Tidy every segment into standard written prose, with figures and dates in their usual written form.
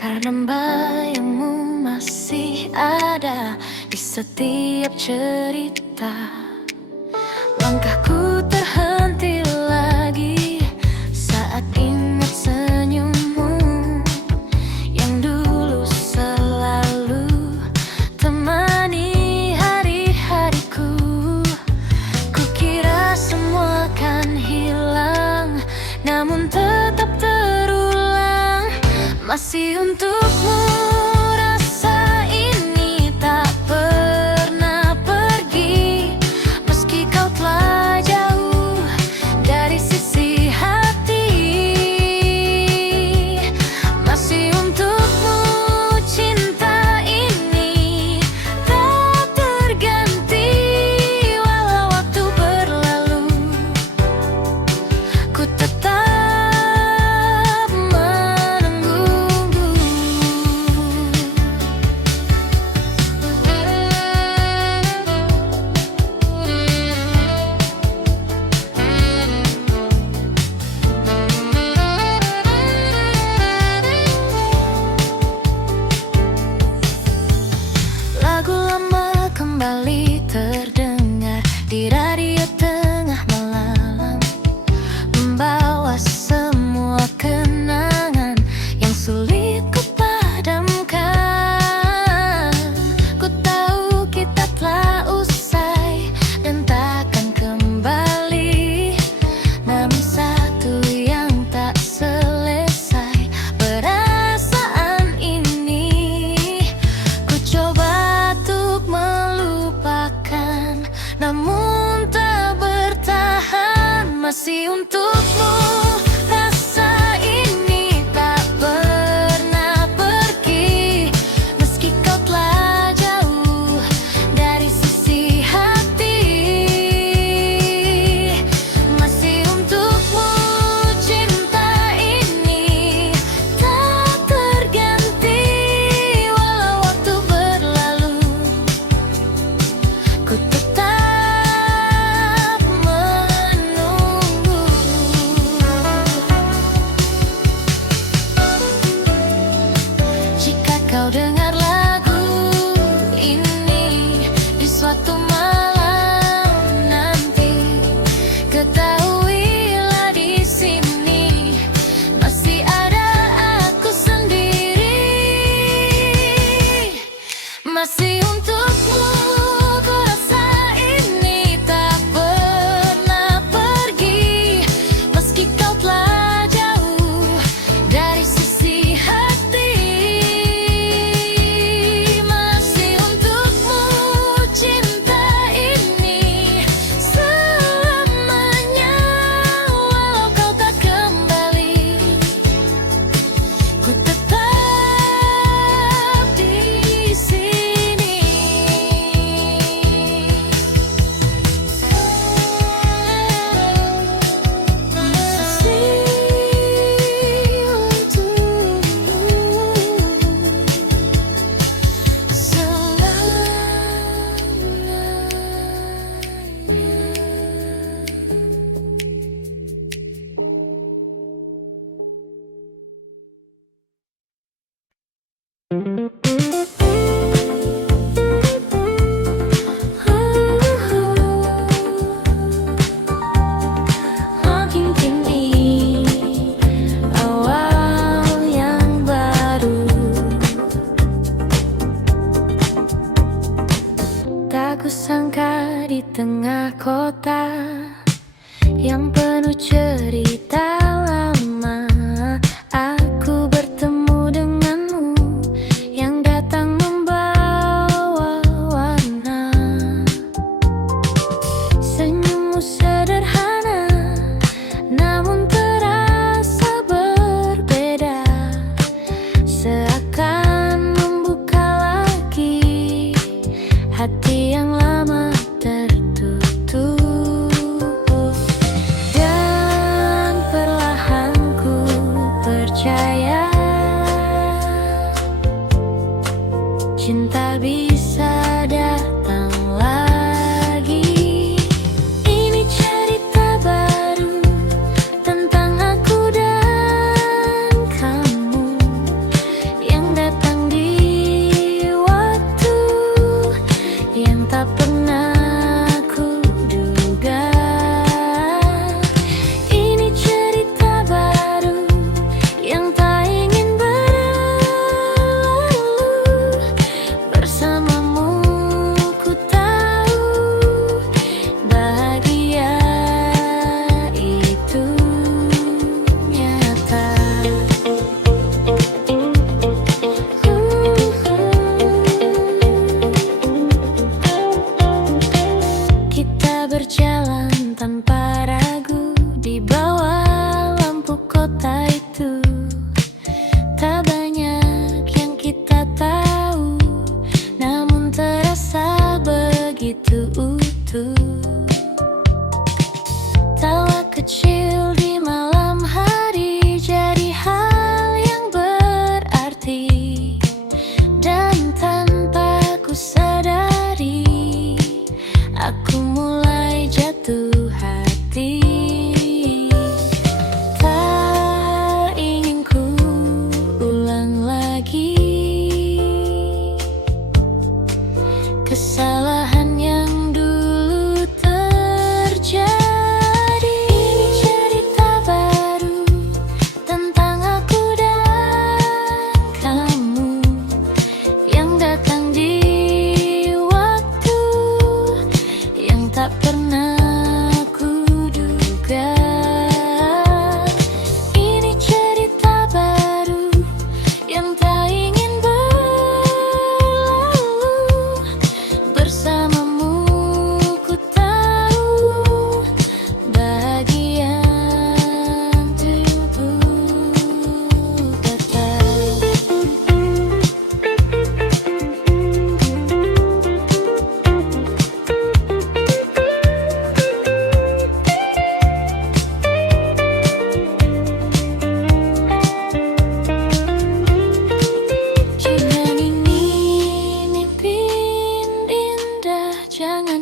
Karena bayangmu masih ada di setiap cerita. Langkahku terhenti lagi saat ingat senyummu yang dulu selalu temani hari-hariku. Kukira semua kan hilang, namun tetap terulang. Masih untukmu rasa ini tak pernah pergi, meski kau telah jauh dari sisi hati. Masih untukmu cinta ini tak terganti, walau waktu berlalu ku tetap kembali terdengar di radio tengah malam, membawa semua kenangan yang sulit ku padamkan. Ku tahu kita telah usai dan takkan kembali, namun satu yang tak selesai, perasaan ini ku coba untuk melupakan, namun tak bertahan. Masih untukmu rasa ini tak pernah pergi, meski kau telah jauh dari sisi hati. Masih untukmu cinta ini tak terganti, walau waktu berlalu ku tetap menunggu. Jika kau dengar lagu ini di suatu malam nanti, ketahuilah di sini masih ada aku sendiri. Masih untukmu ku rasa ini tak pernah pergi, meski kau telah jauh dari sisi hati. Masih untukmu cinta ini selamanya, walau kau tak kembali, ku tetap di sini. Makin tinggi awal yang baru, tak kusangka di tengah kota yang penuh cerita lama, aku bertemu denganmu yang datang membawa warna. Senyummu sederhana, namun terasa berbeda, seakan membuka lagi hati yang lama tertutup. Dan perlahan ku percaya cinta bisa datang lagi. Ini cerita baru tentang aku dan kamu.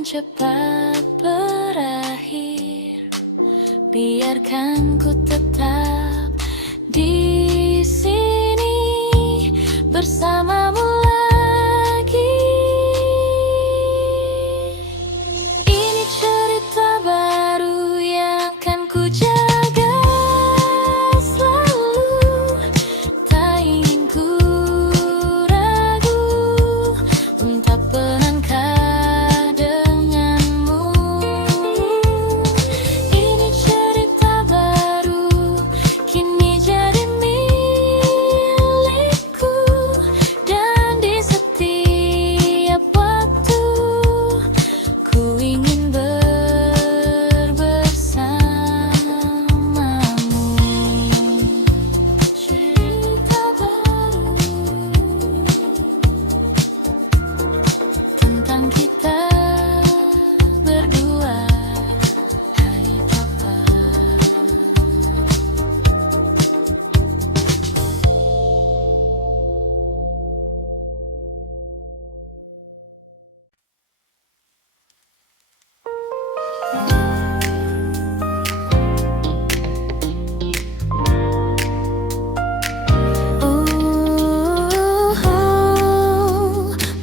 cepat berakhir. Biarkan ku tetap di sini bersamamu lagi. Ini cerita baru yang akan ku jaga selalu. Tak ingin ku ragu untuk melangkah denganmu. Ini cerita baru kini jadi milikku, dan di setiap waktu ku ingin bersamamu. Cerita baru tentang kita berdua, hai Papa.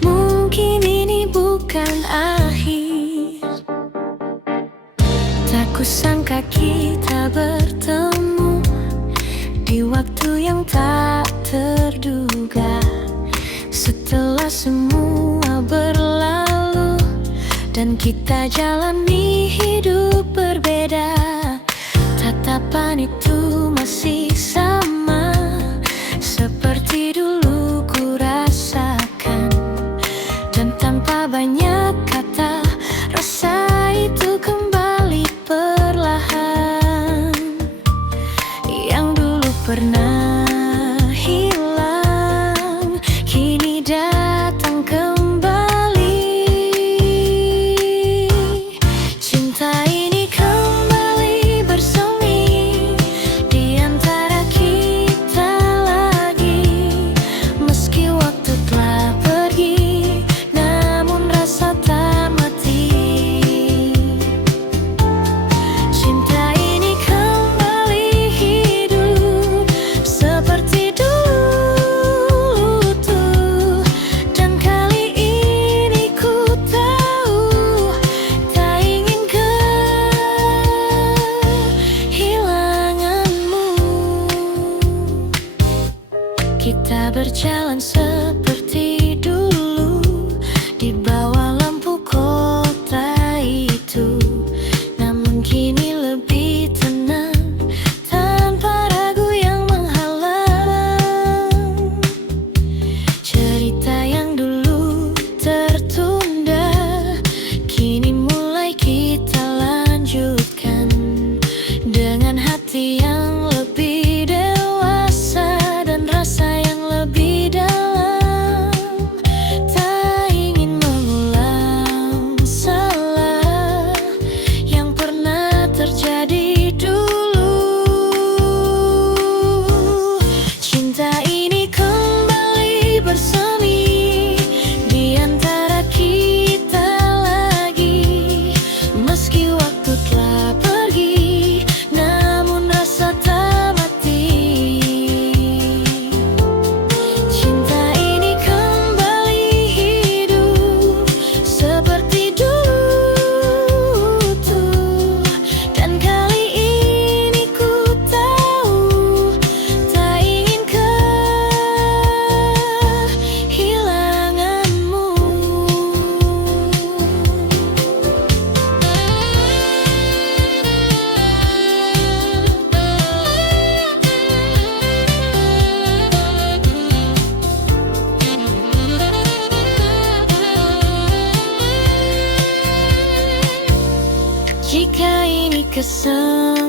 Mungkin ini bukan akhir. Tak kusangka kita bertemu di waktu yang tak terduga. Setelah semua berlalu dan kita jalani hidup berbeda, tatapan itu masih sama seperti dulu ku rasakan. Dan tanpa banyak kata, rasa itu kembali perlahan. Yang dulu pernah hilang kini datang kembali. Cinta ini kembali bersemi di antara kita lagi. Meski waktu telah pergi, namun rasa tak mati. Cinta ini kembali hidup seperti dulu tuh. Dan kali ini ku tahu tak ingin kehilanganmu. Kita berjalan seperti dulu di bawah lampu kota itu, namun kini lebih tenang tanpa ragu yang menghalang. Cerita yang dulu tertunda kini mulai kita lanjutkan dengan hati yang lebih dewasa dan rasa yang lebih dalam. Tak ingin mengulang salah yang pernah terjadi dulu. Cinta ini kembali bersemi di antara kita lagi. Meski waktu telah pergi, namun rasa tak mati. Cinta ini kembali hidup seperti dulu tuh. Dan kali ini ku tahu tak ingin kehilanganmu. Jika ini kesempatan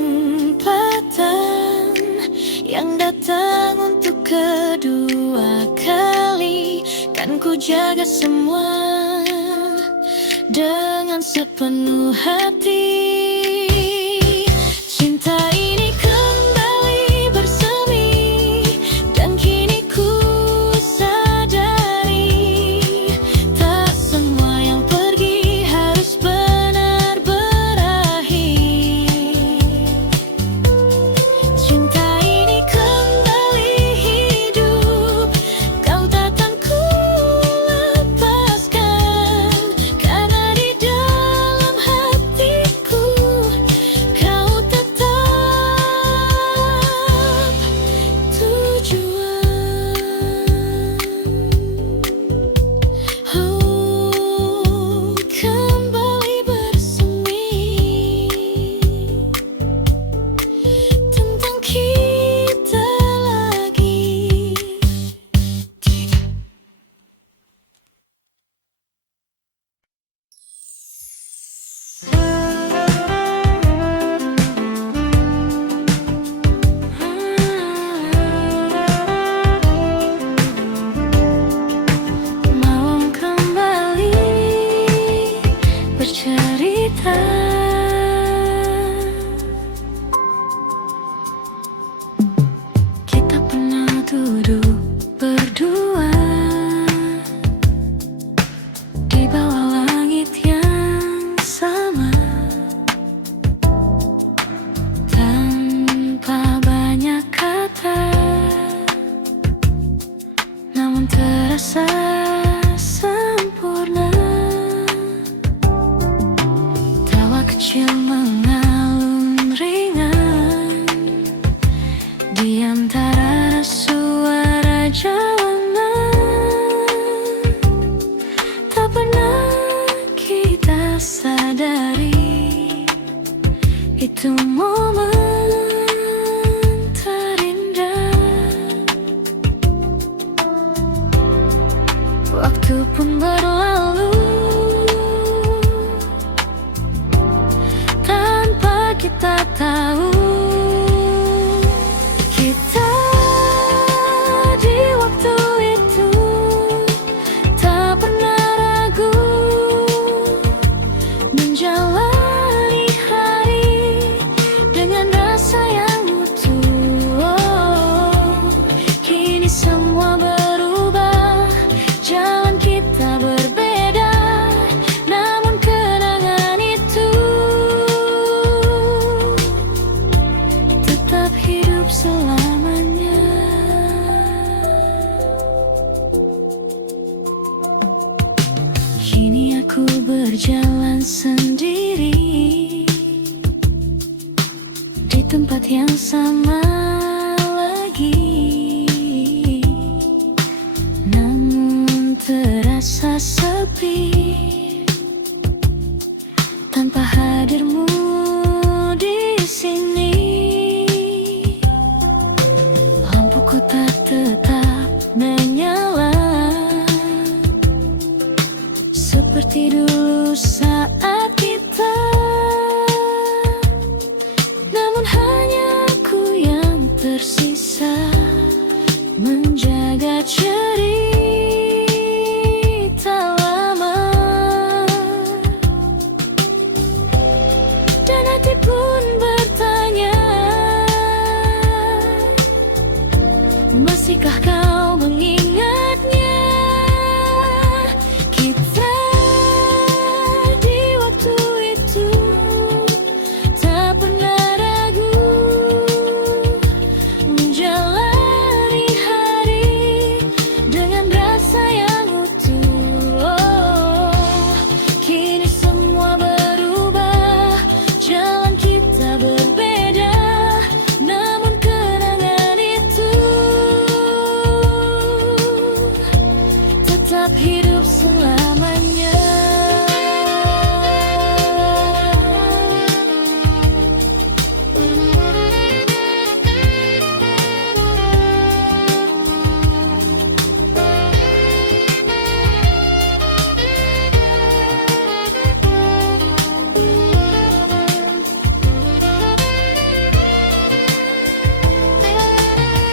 yang datang untuk kedua kali, kan ku jaga semua dengan sepenuh hati. Cinta ini kembali bersemi, dan kini ku sadari tak semua yang pergi harus kita. Kita pernah duduk berdua di bawah langit yang sama, tanpa banyak kata, namun terasa sempurna. Tawa kecil mengalun ringan di antara suara jalanan. Tak pernah kita sadari itu momen terindah. Waktu pun berlalu tanpa kita tahu. Kita di waktu itu tak pernah ragu menjalani hari dengan rasa yang utuh. Oh, kini semua berubah, jalan kita berbeda, namun kenangan itu tetap hidup selamanya. Kini aku berjalan sendiri di tempat yang sama lagi, namun terasa sepi tanpa hadirmu di sini. Lampuku tak tetap menyala seperti dulu saat kita, namun hanya aku yang tersisa menjaga cerita lama. Dan hati pun bertanya, masihkah kau mengingatnya? Kita di waktu itu tak pernah ragu menjalani hari dengan rasa yang utuh. Oh, kini semua berubah, jalan kita berbeda, namun kenangan itu tetap hidup selamanya.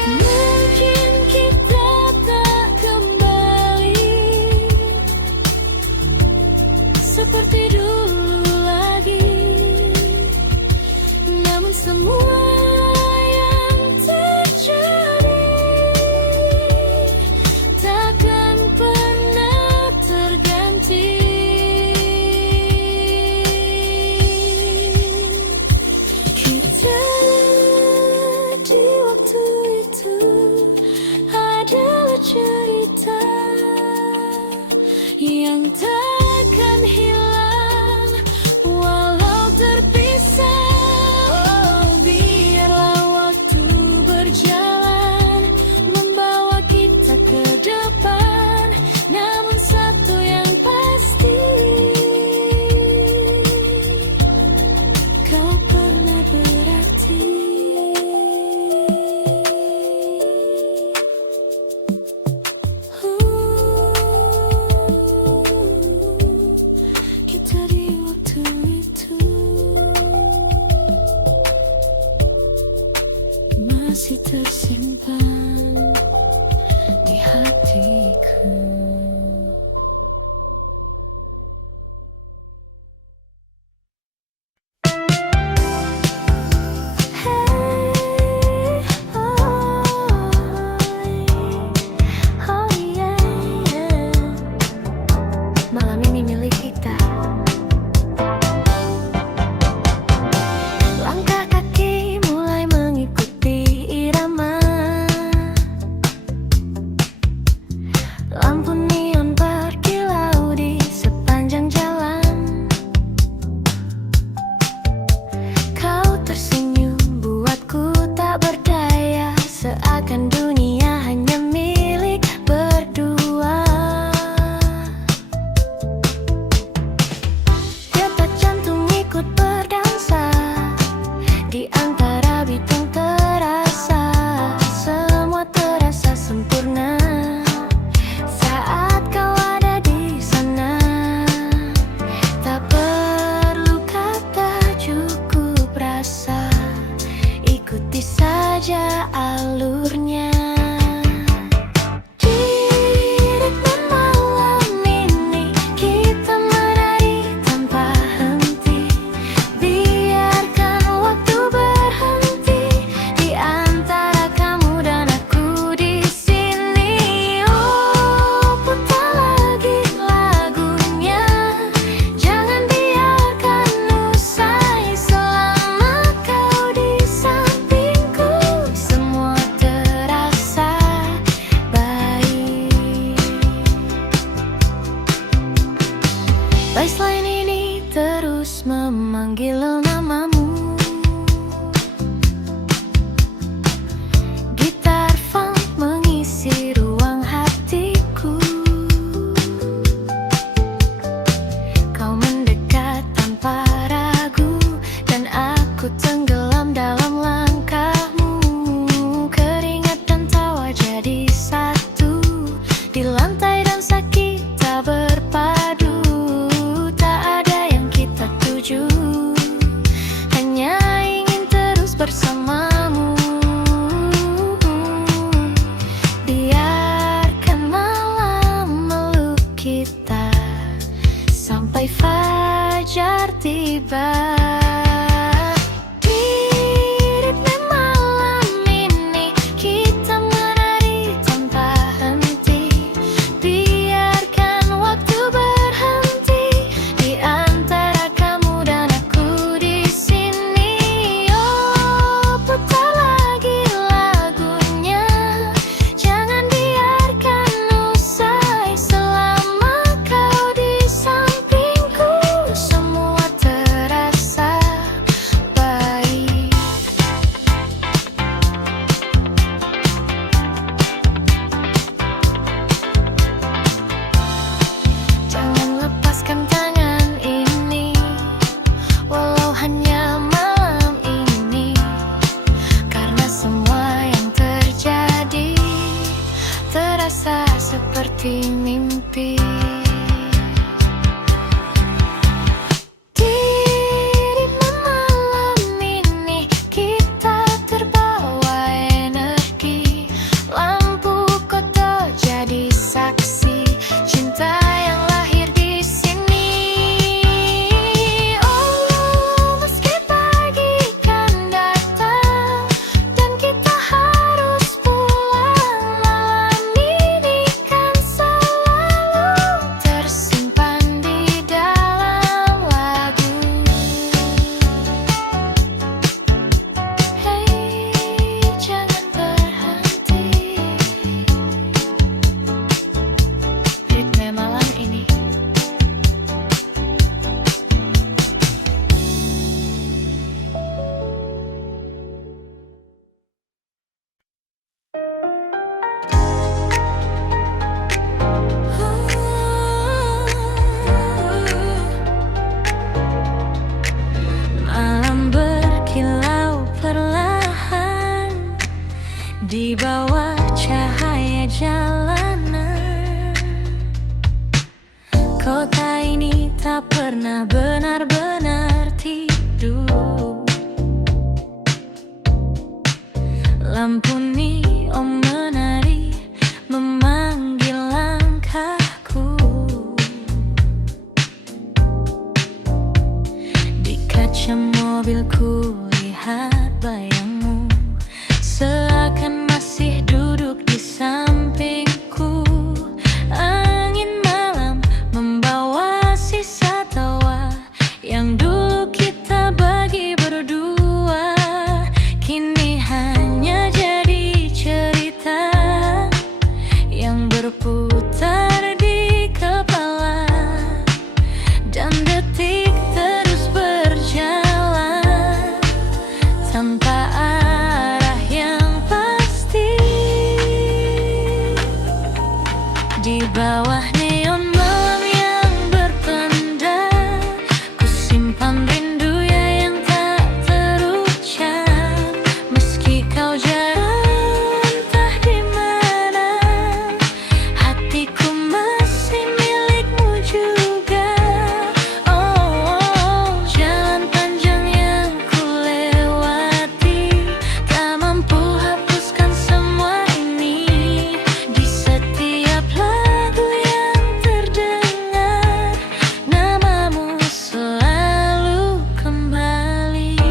Mungkin kita tak kembali seperti dulu lagi, namun semua yang terjadi takkan pernah terganti. Kita di waktu itu adalah cerita yang takkan hilang walau terpisah. Oh, biarlah waktu berjalan membawa kita ke depan, namun satu yang pasti, kau pernah berarti. Kita di waktu itu masih tersimpan di hatiku. Lampu neon berkilau di sepanjang jalan. Kau tersenyum buatku tak berdaya, seakan dunia hanya milik berdua. Detak jantung ikut berdansa di antara bitung terasa. Semua terasa sempurna saat kau ada di sana. Tak perlu kata, cukup rasa, ikuti saja alurnya. Di ritme malam ini kita menari tanpa henti. Biarkan waktu berhenti di antara kamu dan aku di sini. Oh, putar lagi lagunya, jangan biarkan usai. Selama kau di sampingku, semua terasa baik. Baseline ini terus memanggil namamu. Gitar funk mengisi ruang hatiku. Kau mendekat tanpa ragu, dan aku tenggelam dalam langkahmu. Keringat dan tawa jadi satu, di lantai dansa kita berpadu. Tak ada yang kita tuju, hanya ingin terus bersamamu. Biarkan malam meluk kita sampai fajar tiba. Di ritme malam ini kita menari tanpa henti. Biarkan waktu berhenti di antara kamu dan aku di sini. Oh, putar lagi lagunya, jangan biarkan usai. Selama kau di sampingku, semua terasa baik. Jangan lepaskan tangan ini, walau hanya malam ini. Karena semua yang terjadi terasa seperti mimpi. Di ritme malam ini kita terbawa energi. Lampu kota jadi saksi cinta yang lahir di sini. Oh, meski pagi kan datang dan kita harus pulang, malam ini kan selalu tersimpan di dalam lagu. Hei, jangan berhenti. Ritme malam ini. Malam berkilau perlahan di bawah cahaya jalanan. Kota ini tak pernah benar-benar tidur. Lampu neon menari memanggil langkahku. Di kaca mobilku lihat bayangmu, seakan masih duduk di sampingku. Angin malam membawa sisa tawa yang dulu kita bagi berdua. Kini hanya jadi cerita yang berputar berputar di kepala, dan detik terus berjalan tanpa arah yang pasti. Di bawah neon malam yang berpendar, ku simpan rindu ya yang tak terucap. Meski kau jauh entah di mana, hatiku masih milikmu juga. Oh, jalan panjang yang ku lewati, tak mampu hapuskan semua ini. Di setiap lagu yang terdengar, namamu selalu kembali.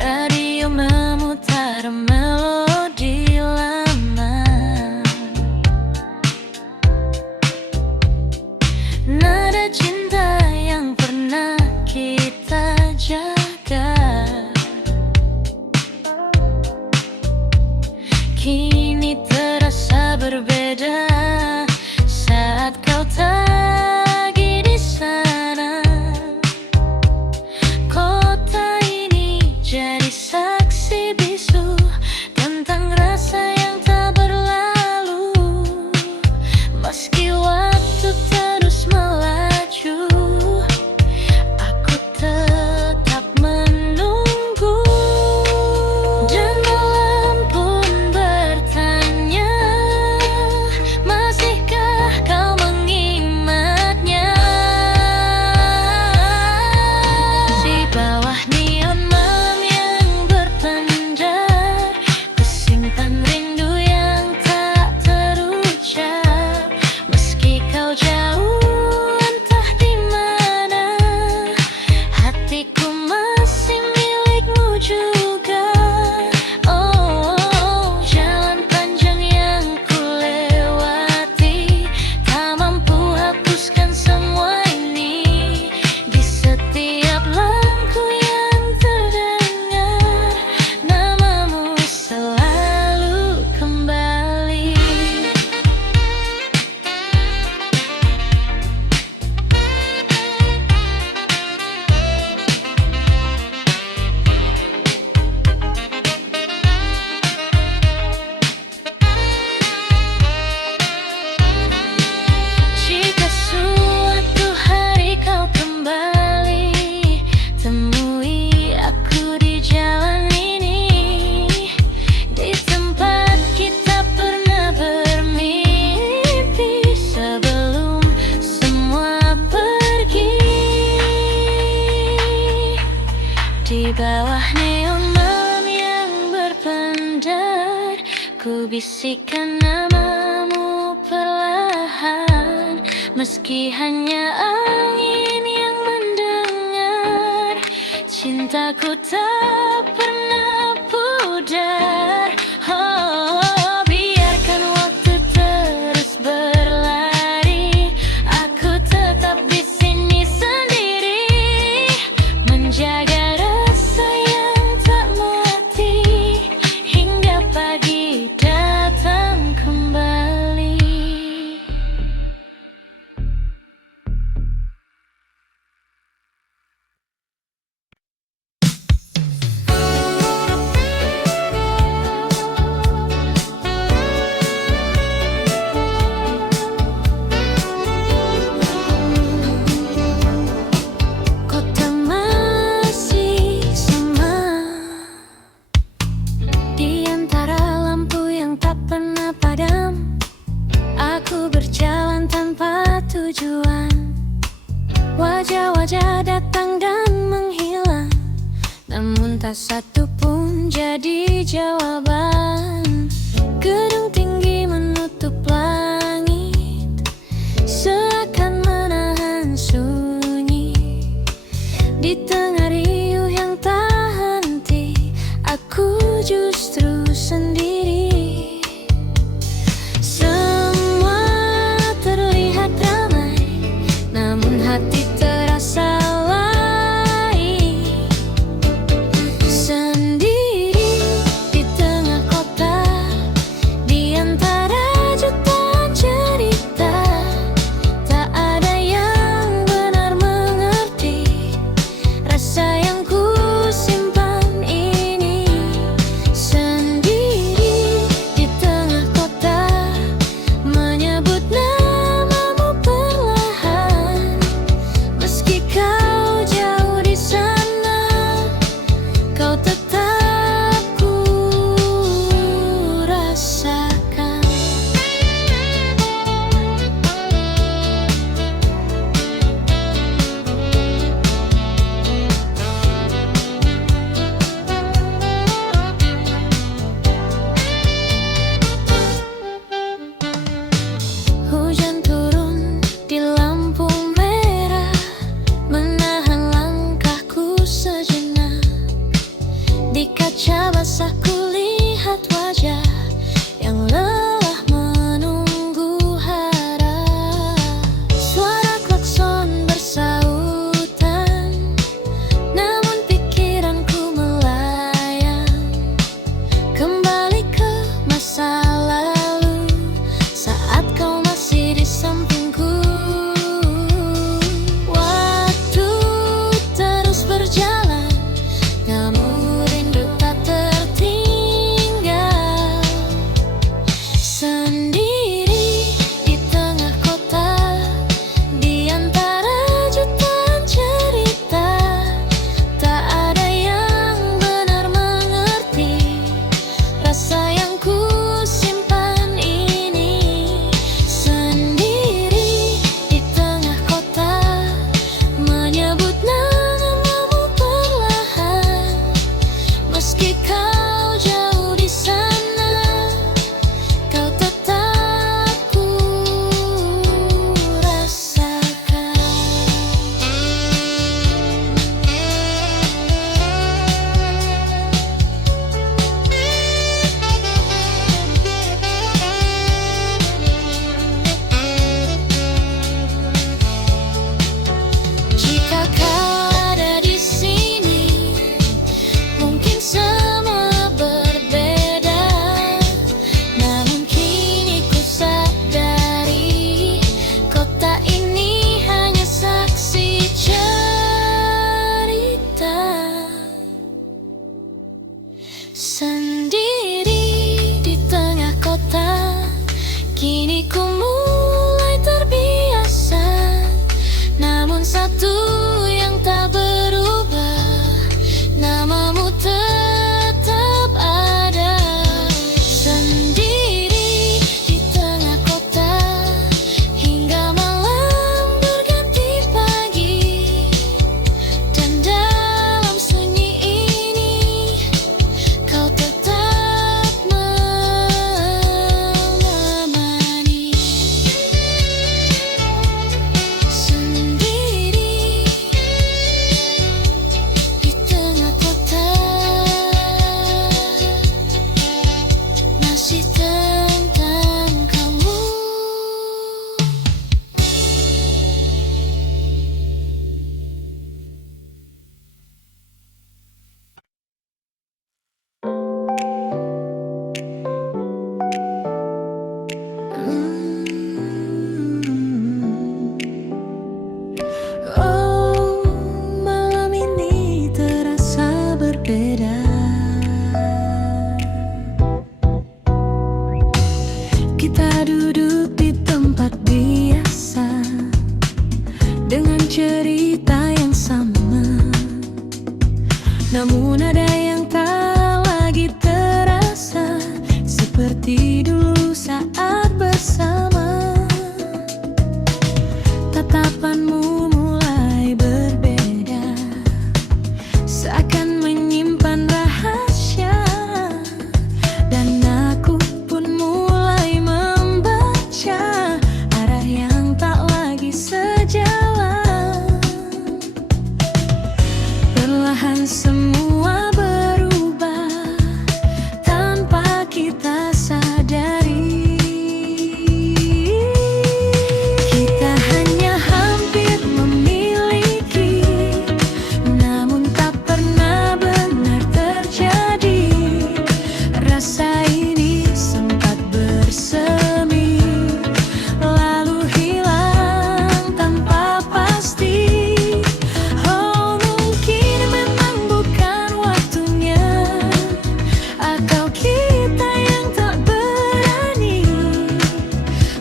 Radio memutar melodi lama, nada cinta yang pernah kita jaga, kini terasa berbeda saat kau lagi di sana. Kota ini jadi saksi bisu tentang rasa yang tak berlalu. Meski waktu terus melaju, aku tetap menunggu. Dan malam pun bertanya, masihkah kau mengingatnya? Di bawah neon malam yang berpendar, ku simpan rindu yang tak terucap. Meski kau jauh entah di mana, hatiku masih milikmu juga. Oh, jalan panjang yang ku lewati, tak mampu hapuskan semua ini. Di setiap lagu yang terdengar, namamu selalu kembali. Jika suatu hari kau kembali, temui aku di jalan ini, di tempat kita pernah bermimpi sebelum semua pergi. Di bawah neon malam yang berpendar, ku bisikkan namamu perlahan. Meski hanya angin yang mendengar, cintaku tak pernah pudar. Oh, biarkan waktu terus berlari, aku tetap di sini sendiri, menjaga rasa yang tak mati hingga pagi datang kembali. Kota masih sama, di antara lampu yang tak pernah padam. Aku berjalan tanpa tujuan, wajah-wajah datang dan menghilang, namun tak satu pun jadi jawaban. Gedung tinggi menutup langit, seakan menahan sunyi. Di tengah riuh yang tak henti, aku justru sendiri. Semua terlihat ramai, namun hati terasa lain. masih tentang kamu. Oh, malam ini terasa berbeda. Kita duduk di tempat biasa dengan cerita yang sama, namun ada yang tak lagi terasa seperti dulu saat bersama. Tatapanmu mulai berbeda, seakan menyimpan rahasia, dan aku pun mulai membaca arah yang tak lagi sejalan. Perlahan semua berubah tanpa kita sadari. Kita hanya hampir memiliki, namun tak pernah benar terjadi. Rasa ini sempat bersemi, lalu hilang tanpa pasti. Oh, mungkin memang bukan waktunya, atau kita yang tak berani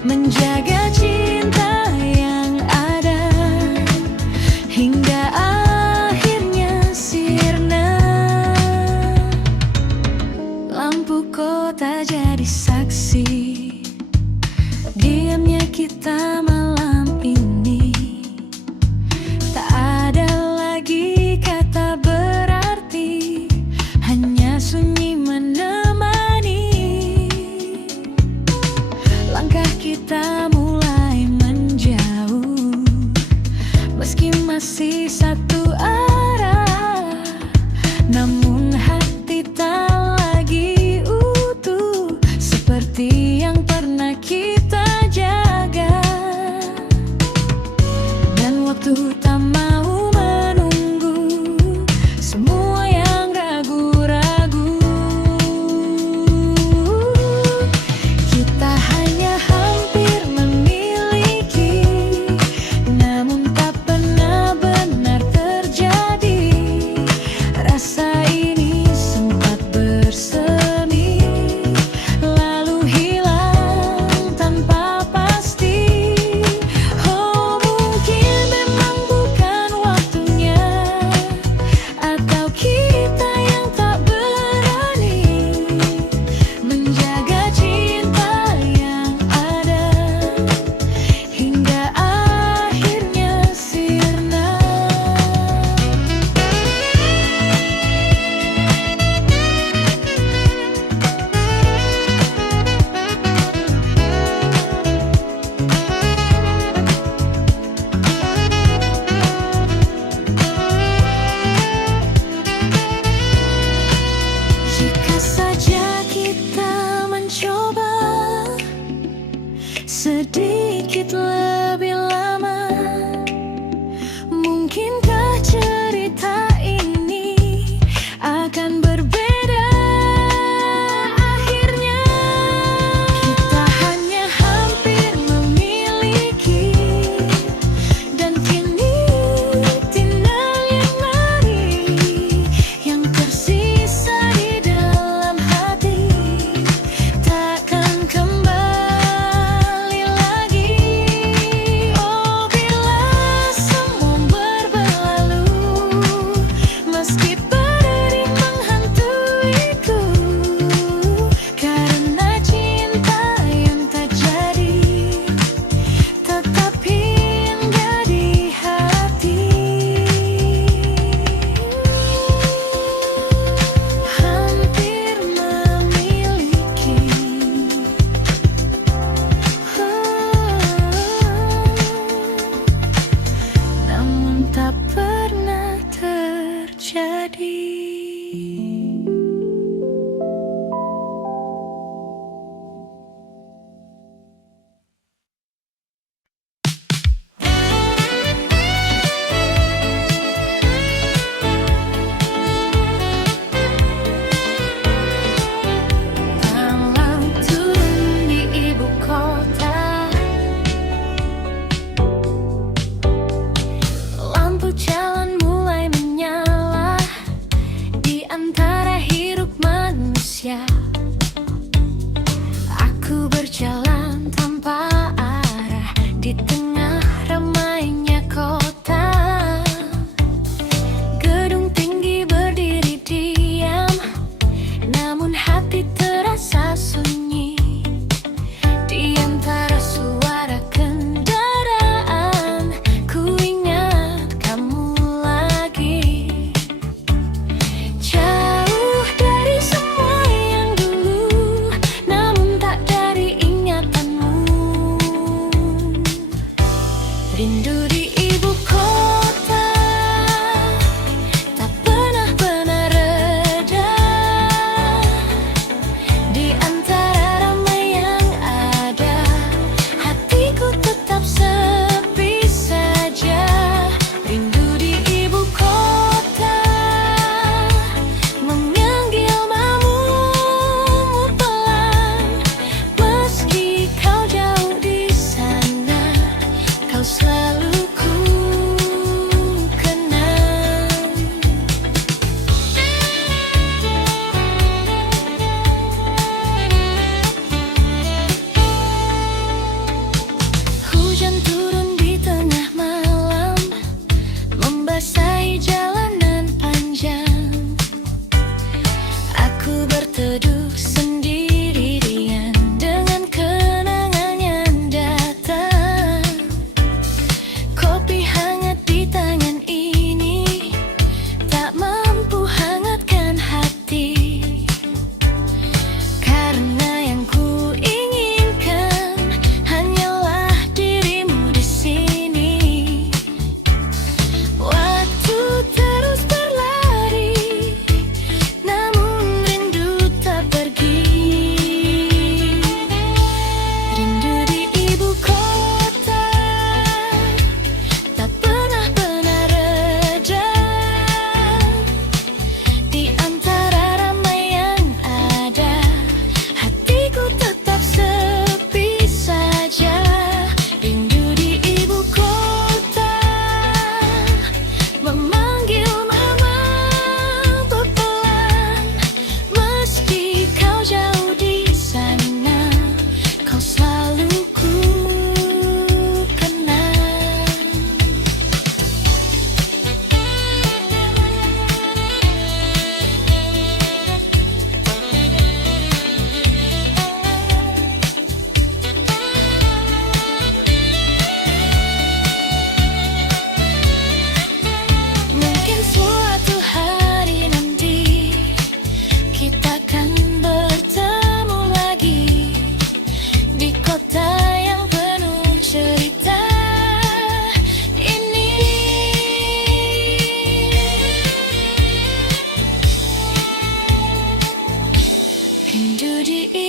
menjaga cinta yang ada hingga akhirnya sirna. Lampu kota jadi saksi diamnya kita malam ini. Tak ada lagi kata berarti, hanya sunyi menemani. Langkah kita mulai menjauh, meski masih satu arah, namun hati tak lagi utuh seperti yang pernah kita jaga.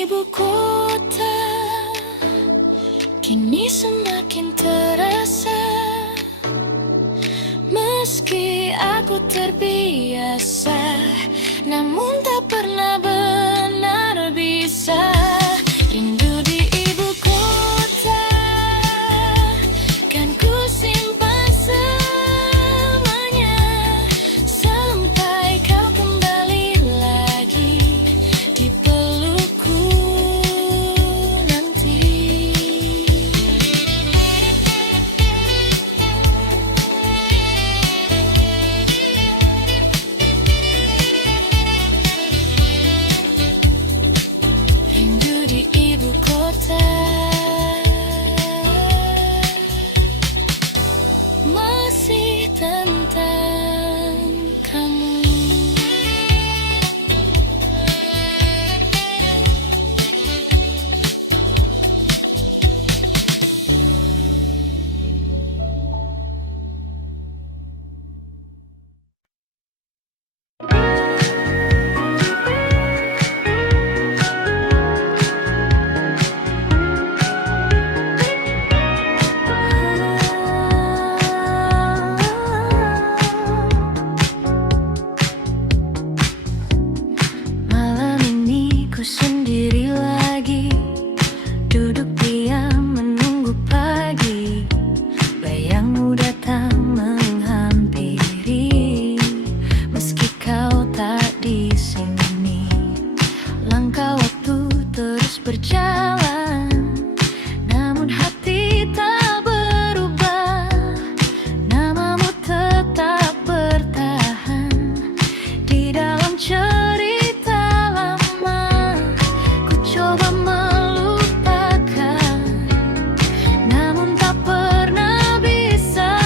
ibu kota kini semakin terasa. Meski aku terbiasa, namun tak pernah benar bisa. Rindu di ibu kota kan ku simpan selamanya, sampai kau kembali lagi di pelukku nanti. Rindu di ibu kota masih tentang kamu. Malam ini ku sendiri lagi, duduk diam menunggu pagi. Bayangmu datang menghampiri, meski kau tak di sini. Langkah waktu terus berjalan, namun hati tak berubah. Namamu tetap bertahan di dalam cerita lama. Ku coba melupakan, namun tak pernah bisa.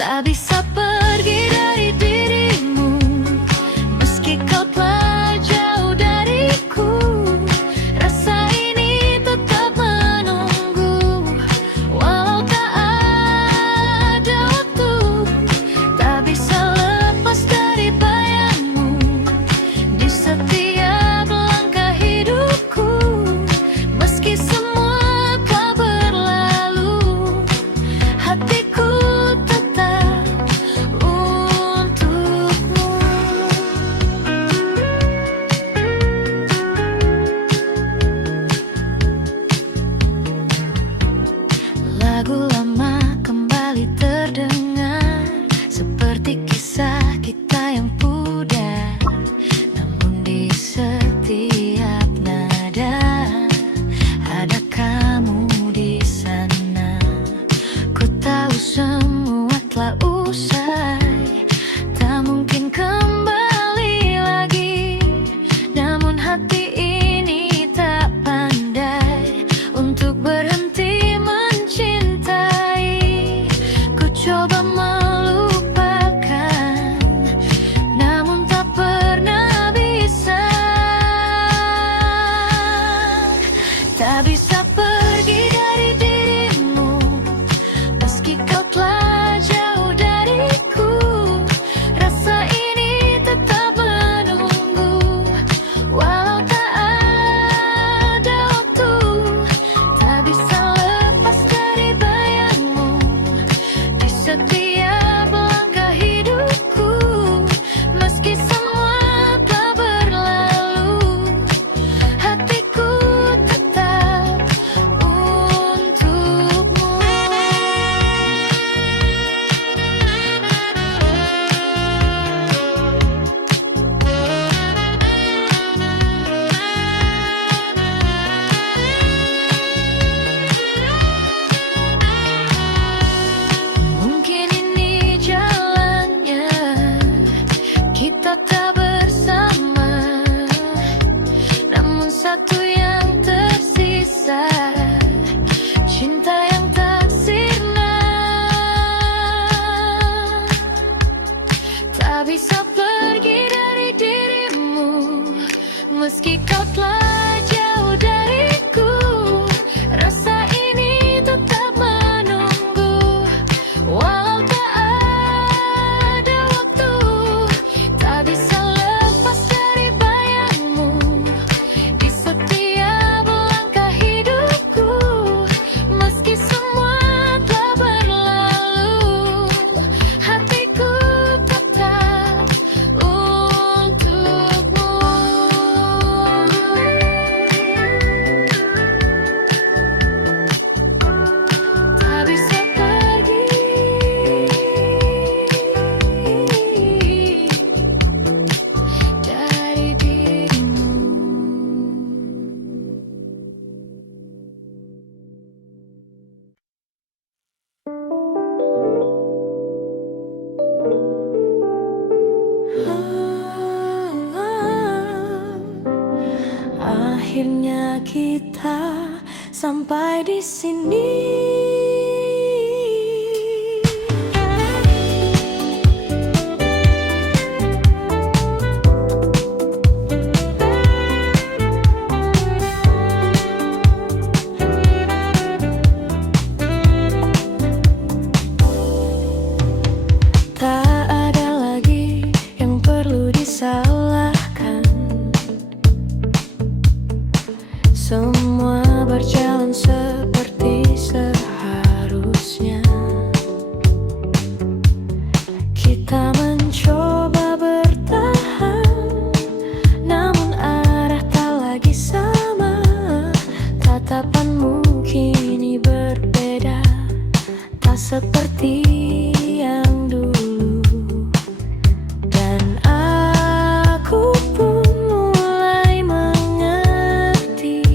Tak bisa pergi dari dirimu, meski kau telah jauh dariku. Rasa ini tetap menunggu, walau tak ada waktu. Tak bisa lepas dari bayangmu di setiap langkah hidupku. Meski semua kau berlalu, hatiku tetap untukmu. Lagu lama kembali terdengar, seperti kisah kita yang pudar. Namun di setiap nada ada kamu di sana. Ku tahu semua telah usai, tak mungkin kembali lagi. Namun hati ini tak pandai untuk berhenti mencintai. Ku coba melupakan, namun tak pernah bisa. Tak bisa pergi dari dirimu, meski kau telah jauh dariku. Rasa ini tetap menunggu, walau tak ada waktu. Tak bisa lepas dari bayangmu di setiap langkah hidupku. Meski semua telah berlalu, hatiku tetap untukmu. Mungkin ini jalannya, kita tak bersama. Namun satu yang tersisa, cinta yang tak sirna. Tak bisa pergi dari dirimu, meski kau telah jauh dariku. Rasa ini tetap menunggu, walau tak ada waktu. Tak bisa lepas dari bayangmu akhirnya kita sampai di sini. Tak ada lagi yang perlu disalahkan. Semua berjalan seperti seharusnya. Kita mencoba bertahan, namun arah tak lagi sama. Tatapanmu kini berbeda, tak seperti yang dulu. Dan aku pun mulai mengerti,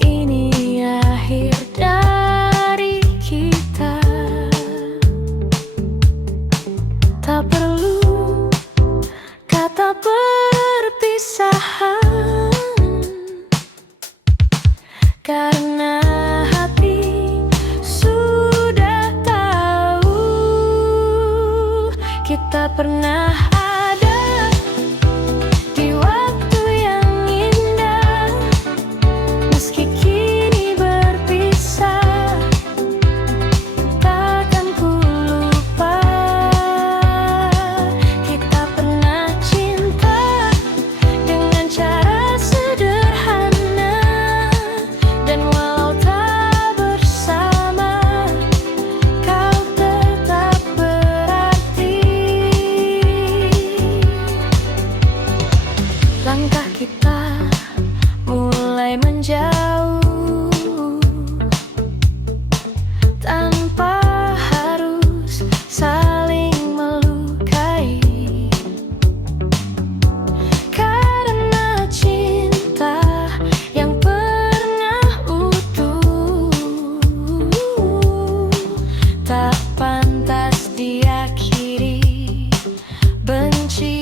ini akhir dari kita. Tak perlu kata perpisahan, karena hati sudah tahu kita pernah ada di waktu yang indah. Meski kini berpisah, takkan ku lupa kita pernah cinta dengan cara sederhana. Dan walau tak bersama, kau tetap berarti. Langkah kita mulai menjauh, tanpa harus saling melukai. Karena cinta yang pernah utuh tak pantas diakhiri benci.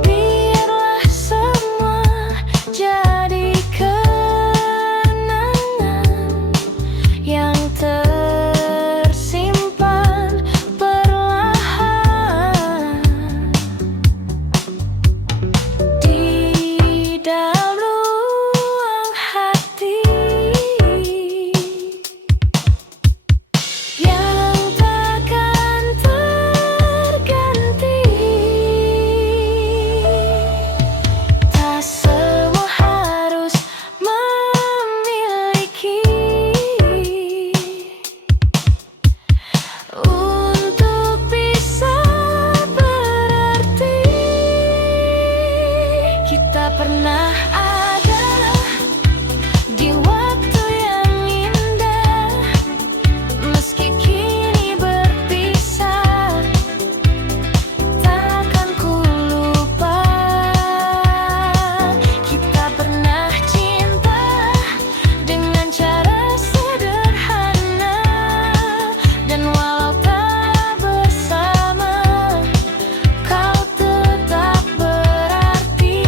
Biarlah semua jadi kenangan yang tersimpan perlahan di dalam ruang hati, yang takkan terganti. Tak semua harus memiliki untuk bisa berarti. Kita pernah ada di waktu yang indah. Meski kini berpisah, takkan ku lupa kita pernah cinta dengan cara sederhana. Dan walau tak bersama, kau tetap berarti.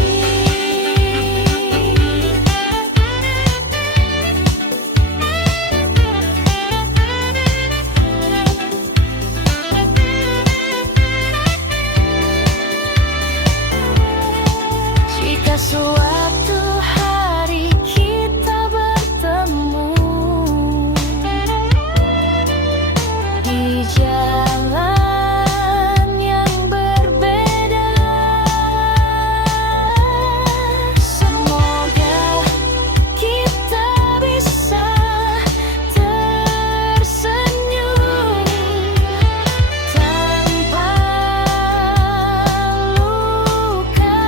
Jika suatu hari kita bertemu di jalan yang berbeda, semoga kita bisa tersenyum tanpa luka.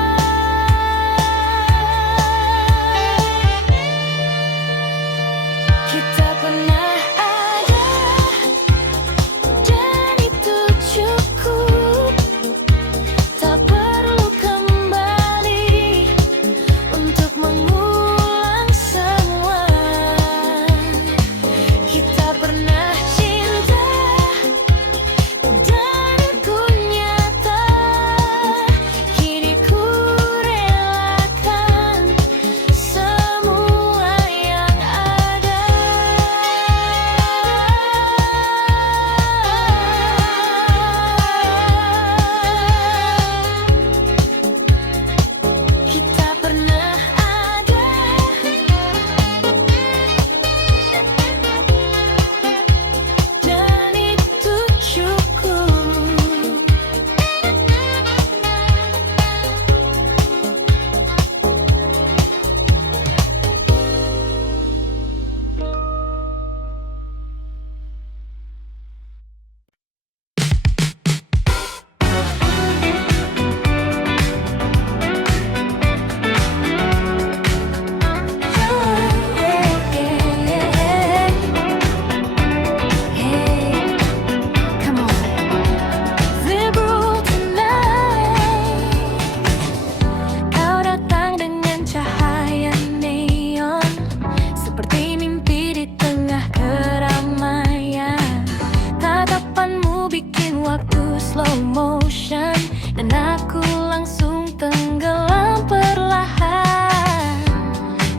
slow motion, dan aku langsung tenggelam perlahan.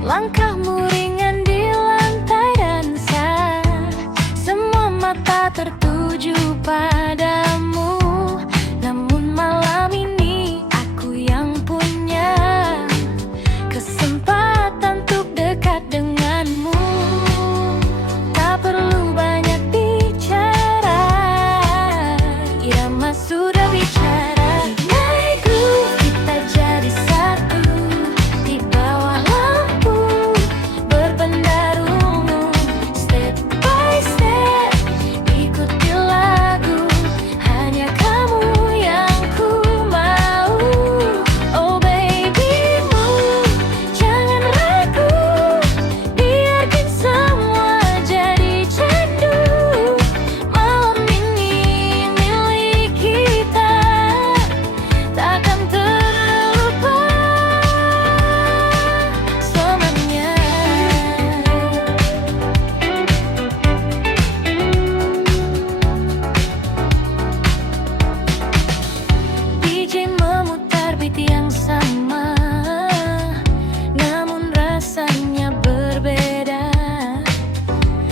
Langkahmu ringan di lantai dansa, semua mata tertuju padamu. Namun malam ini aku yang punya kesempatan untuk dekat denganmu. Tak perlu banyak bicara, irama sudah bicara. Naik groove, kita jadi satu di bawah lampu berpendar ungu. Step by step, ikuti lagu, hanya kamu yang ku mau. Oh baby move, jangan ragu, biarkan semua jadi candu. Malam ini milik kita, takkan terlupa selamanya. DJ memutar beat yang sama, namun rasanya berbeda.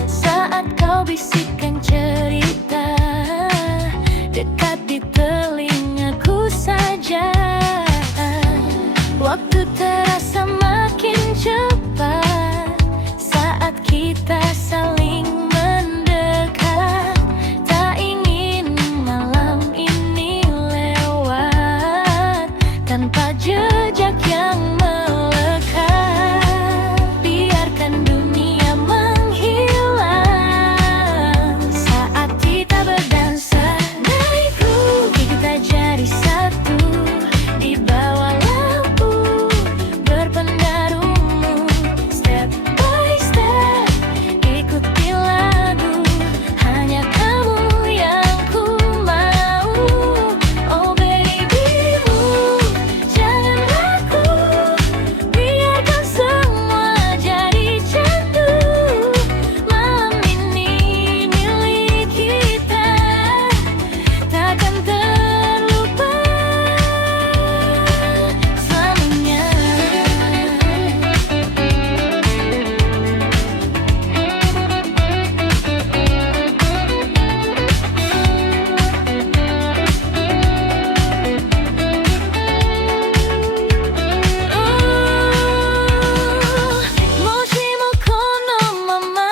Saat kau bisikkan cerita dekat di telingaku saja, waktu terasa makin cepat saat kita saling mendekat. Tak ingin malam ini lewat tanpa jejak yang melekat. Biarkan dunia menghilang saat kita berdansa. Naik groove, kita jadi satu di bawah lampu berpendar ungu. Step by step, ikuti lagu, hanya kamu yang ku mau. Oh baby move, jangan ragu, biarkan semua jadi candu. Malam ini milik kita, takkan terlupa selamanya. Moshimo kono mama,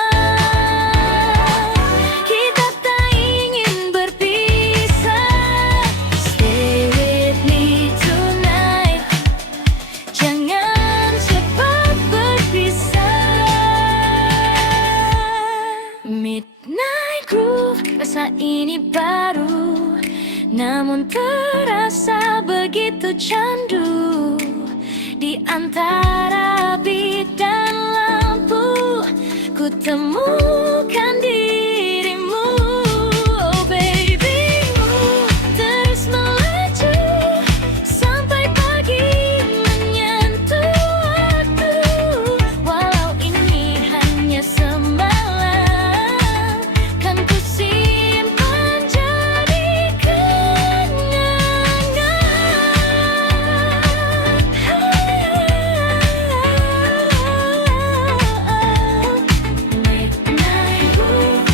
kita tak ingin berpisah. Stay with me tonight, jangan cepat berpisah. Midnight groove, rasa ini baru, namun terasa begitu candu. Di antara beat dan lampu, ku temukan dirimu. Oh baby move, terus melaju sampai pagi menyentuh waktu. Walau ini hanya semalam, kan ku simpan jadi kenangan. Midnight groove,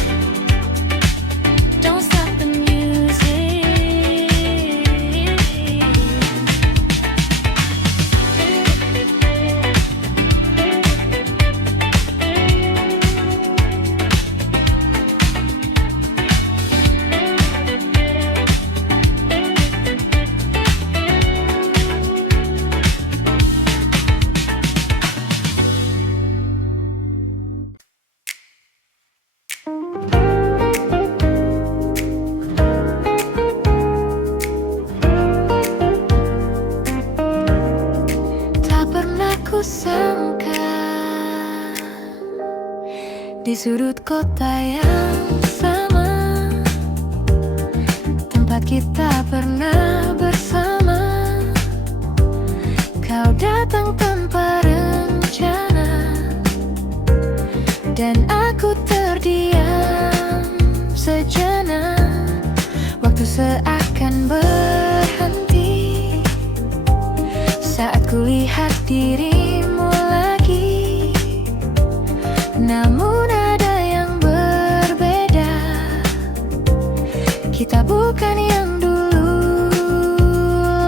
don't stop the music. Tak pernah ku sangka di sudut kota yang sama, tempat kita pernah bersama. Kau datang tanpa rencana, dan aku terdiam sejenak. Waktu seakan takkan berhenti saat kulihat dirimu lagi. Namun ada yang berbeda, kita bukan yang dulu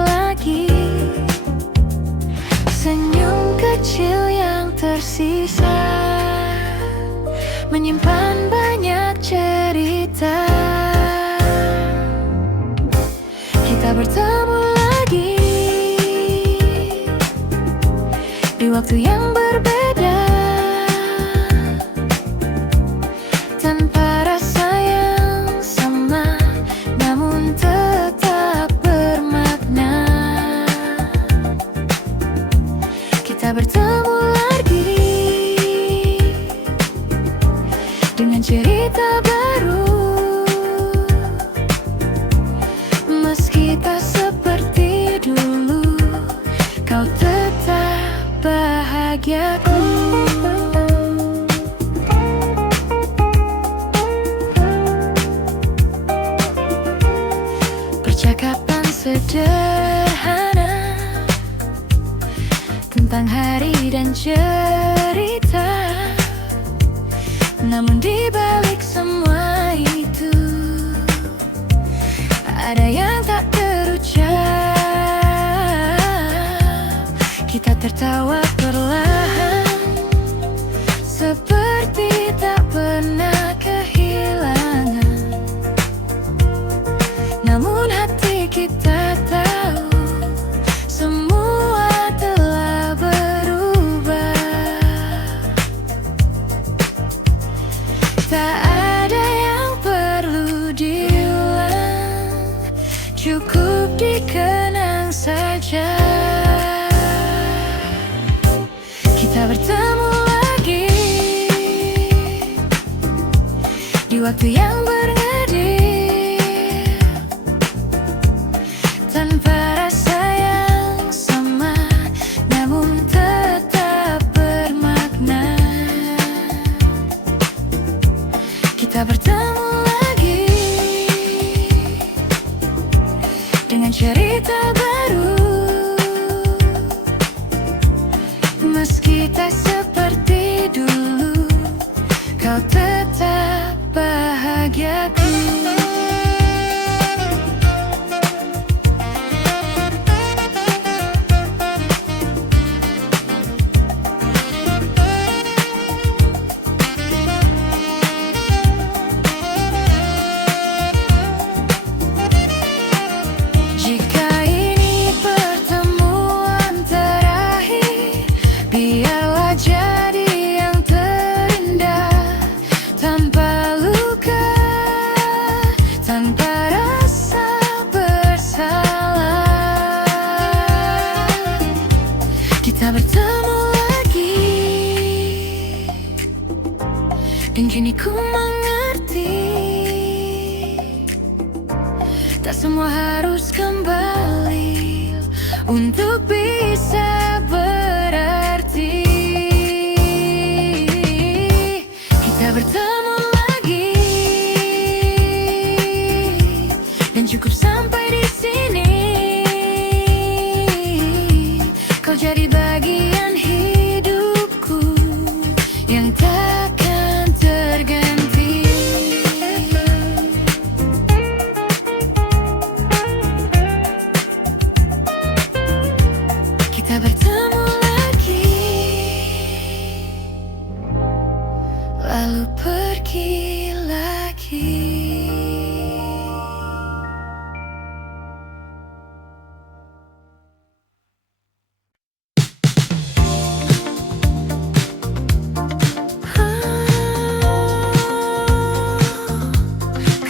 lagi. Senyum kecil yang tersisa menyimpan banyak cerita. Kita bertemu lagi di waktu yang berbeda, tanpa rasa yang sama, namun tetap bermakna. Kita bertemu lagi dengan cerita baru, meski tak seperti dulu, kau tetap bahagiaku. Percakapan sederhana tentang hari dan cerita, namun di balik semua itu ada yang tak terucap. Kita tertawa perlahan, seperti tak pernah kehilangan. Namun hati kita tahu semua telah berubah. Tak ada yang perlu diulang, cukup dikenang saja. Kita bertemu lagi di waktu yang berngedip, tanpa rasa yang sama, namun tetap bermakna. Kita bertemu lagi dengan cerita baru, meski tak seperti dulu, kau tetap bahagiaku. Jika ini pertemuan terakhir, biarlah jadi yang terindah, tanpa luka, tanpa rasa bersalah. Kita bertemu lagi, dan kini ku mengerti, tak semua harus kembali untuk bisa berarti. Kita bertemu lagi, dan cukup sampai di sini. Kau jadi bagian hidupku yang takkan terganti. Kita bertemu lagi, lalu pergi lagi.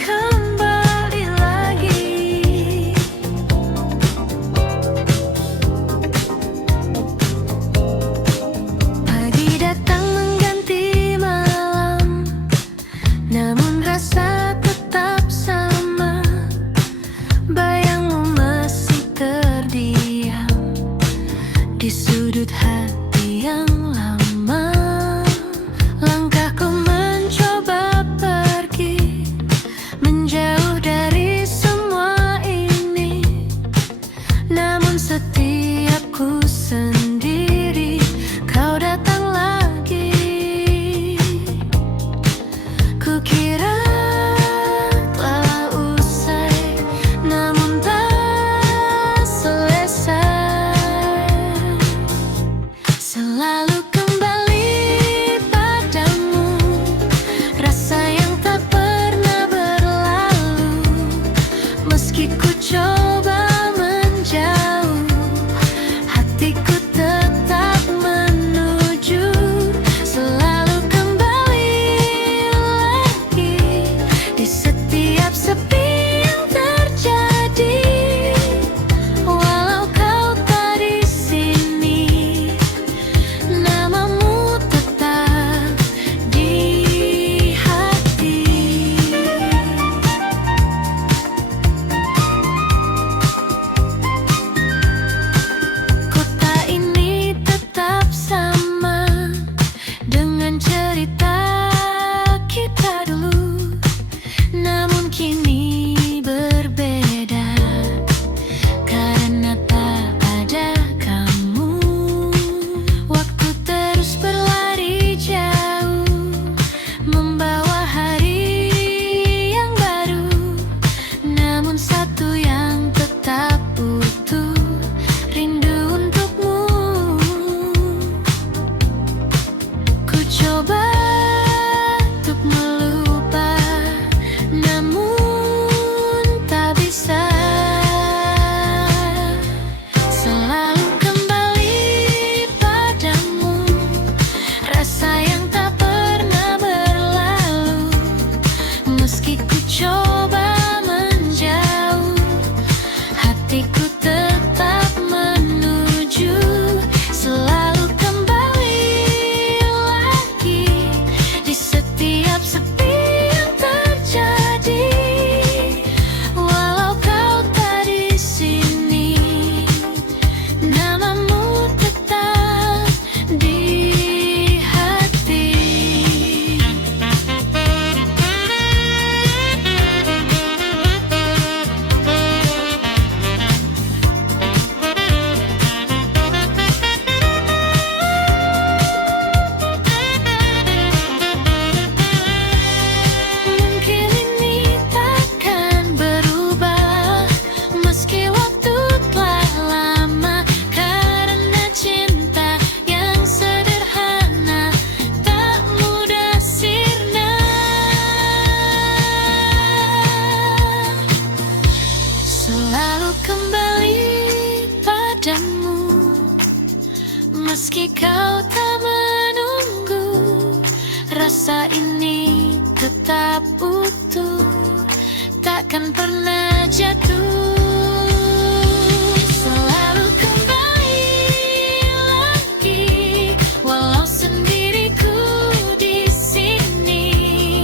Kembali lagi, pagi datang mengganti malam, namun rasa tetap sama. Bayangmu masih terdiam di sudut hati yang lama. Langkahku mencoba pergi, menjauh dari semua ini. hatiku tetap menuju, selalu kembali lagi di setiap sepi yang terjadi. Walau kau tak di sini, namamu tetap di hati. Mungkin ini takkan berubah meski waktu telah lama, karena cinta yang sederhana tak mudah sirna. Selalu kembali padamu meski kau tak menunggu, rasa ini tetap utuh, takkan pernah jatuh. Selalu kembali lagi, walau sendiriku di sini.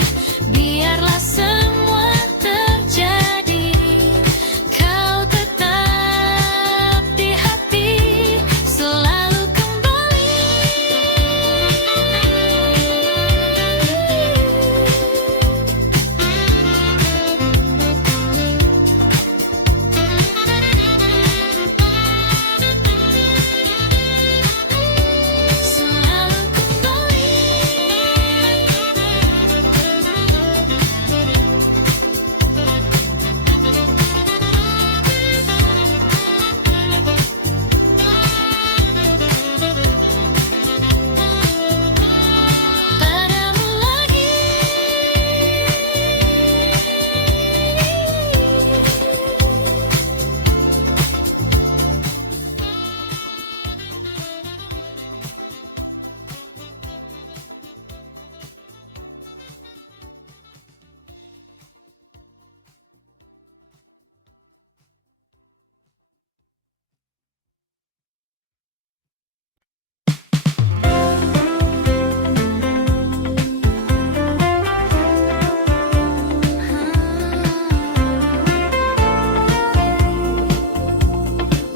Biarlah semua terjadi, kau tetap di hati. Selalu kembali. Selalu kembali. Padamu lagi.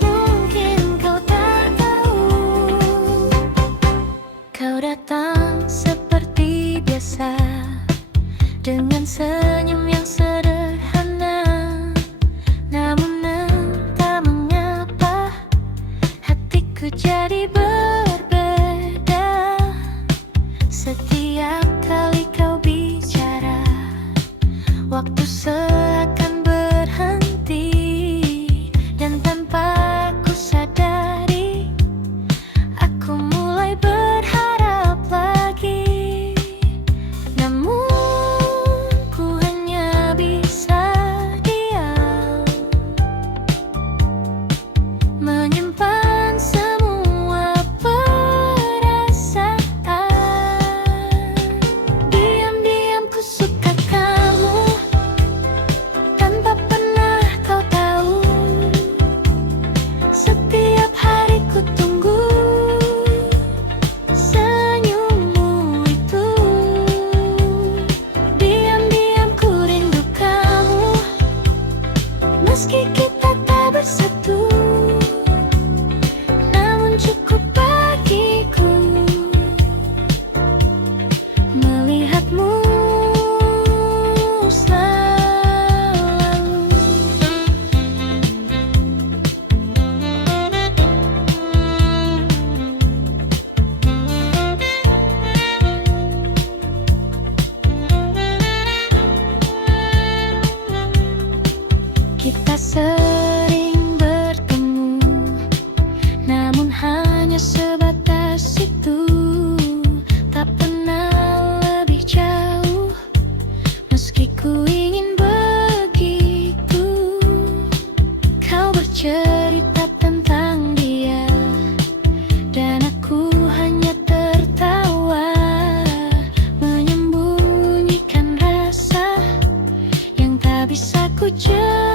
Mungkin kau tak tahu, kau datang seperti biasa dengan senyum yang sederhana, namun entah mengapa hatiku jadi berbeda. Setiap kali kau bicara, waktu seakan berhenti, dan tanpa ku sadari, aku mulai berharap lagi. Namun ku hanya bisa diam, menyimpan semua perasaan. Diam-diam ku suka kamu, tanpa pernah kau tahu. Setiap hari ku tunggu senyummu itu. Diam-diam ku rindu kamu, meski kita tak bersatu, namun cukup bagiku melihatmu selalu. Kita sering bertemu, namun hanya sebatas itu. Tak pernah lebih jauh, meski ku ingin begitu. Kau bercerita tentang dia, dan aku hanya tertawa, menyembunyikan rasa yang tak bisa ku jelaskan.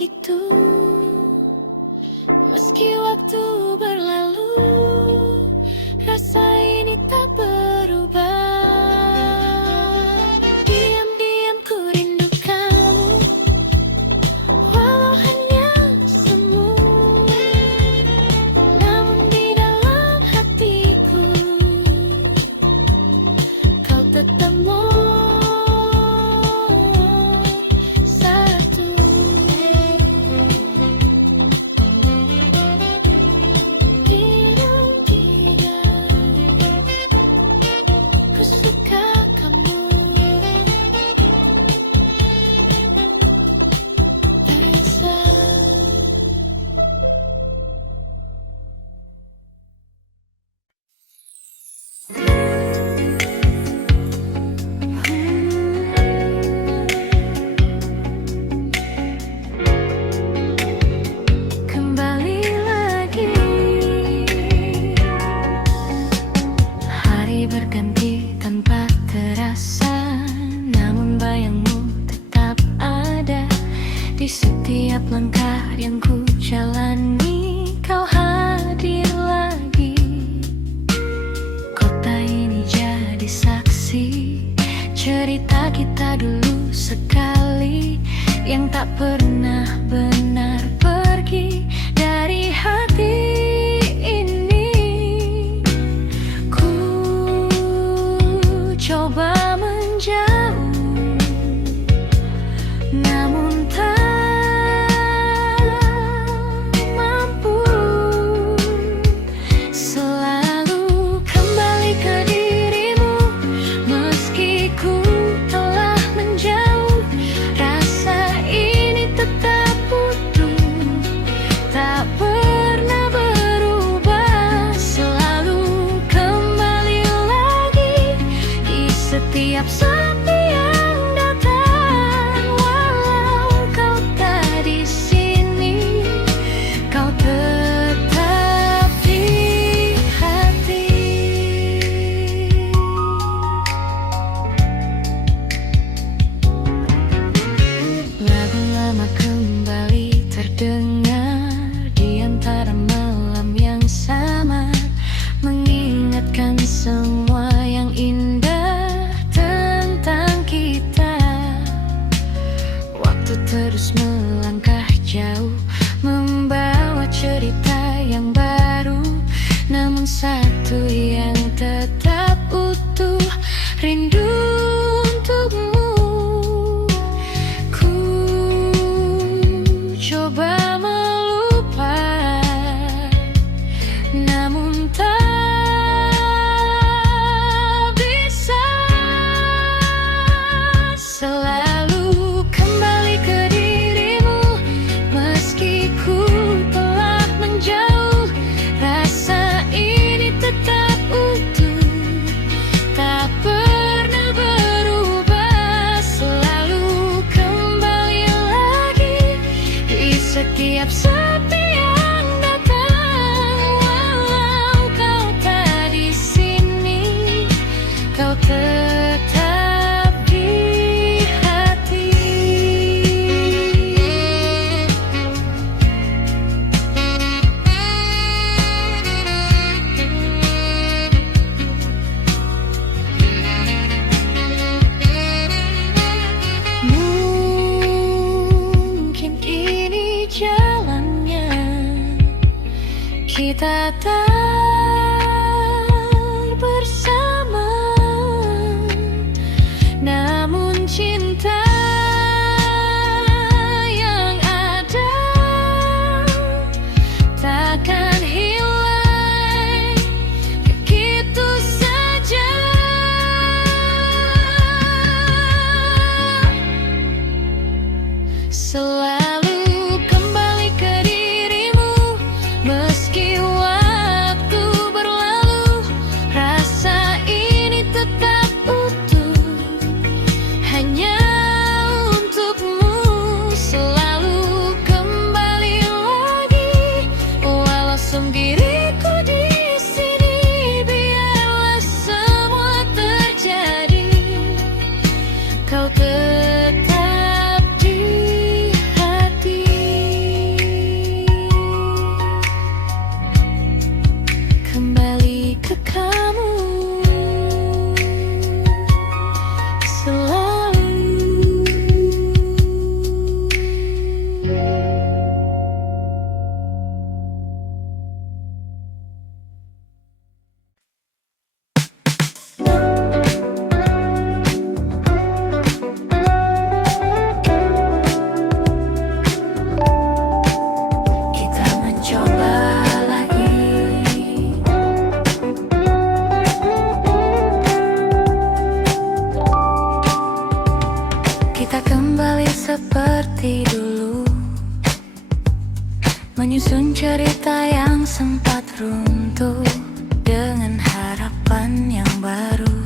begitu. Meski waktu berlalu, rasa ini tak berubah. Diam-diam ku rindu kamu, walau hanya semu. Namun di dalam hatiku, kau tetap satu. Ku suka kamu, Aisyah. Kembali lagi, hari berganti tanpa terasa, namun bayangmu tetap ada di setiap langkah yang ku jalani. Kau hadir lagi, kota ini jadi saksi cerita kita dulu sekali yang tak pernah benar pergi dari hati ini. Ku coba menjauh, namun tak mampu. Selalu kembali ke dirimu, meski ku telah menjauh. Rasa ini tetap utuh, tak pernah berubah. Selalu kembali lagi di setiap sepi yang datang. Walau kau tak di sini, kau tetap di hati. Lagu lama kembali terdengar di antara malam yang sama, mengingatkan semua yang indah tentang kita. Waktu terus melangkah jauh, membawa cerita yang baru, namun satu yang tetap utuh, rindu untukmu. Ku coba melupakan, namun tak bisa. Selalu kembali ke dirimu, meski ku telah menjauh. Rasa ini tetap utuh, tak pernah berubah. Selalu kembali lagi di setiap sepi yang datang. Walau kau tak di sini, kau tetap di hati. Mungkin ini jalannya, kita tak bersama, namun cinta yang ada takkan hilang begitu saja. Selalu kembali ke dirimu, meski waktu berlalu. Rasa ini tetap utuh, hanya untukmu. Selalu kembali lagi, walau sendiriku di sini. Biarlah semua terjadi, kau tetap di hati. Menyusun cerita yang sempat runtuh dengan harapan yang baru,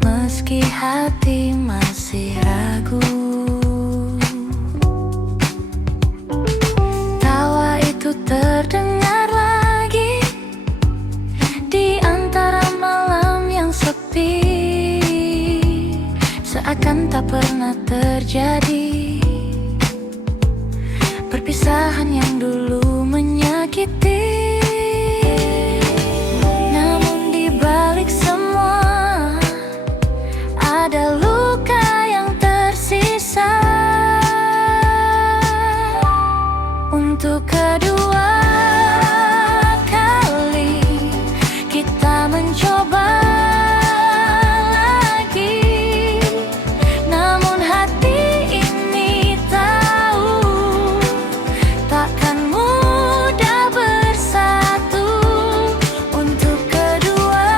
meski hati masih ragu. Tawa itu terdengar lagi di antara malam yang sepi, seakan tak pernah terjadi. Perpisahan yang dulu menyakiti, namun di balik semua ada luka yang tersisa. Untuk kedua kali kita mencoba lagi, namun hati ini tahu takkan mudah bersatu. Untuk kedua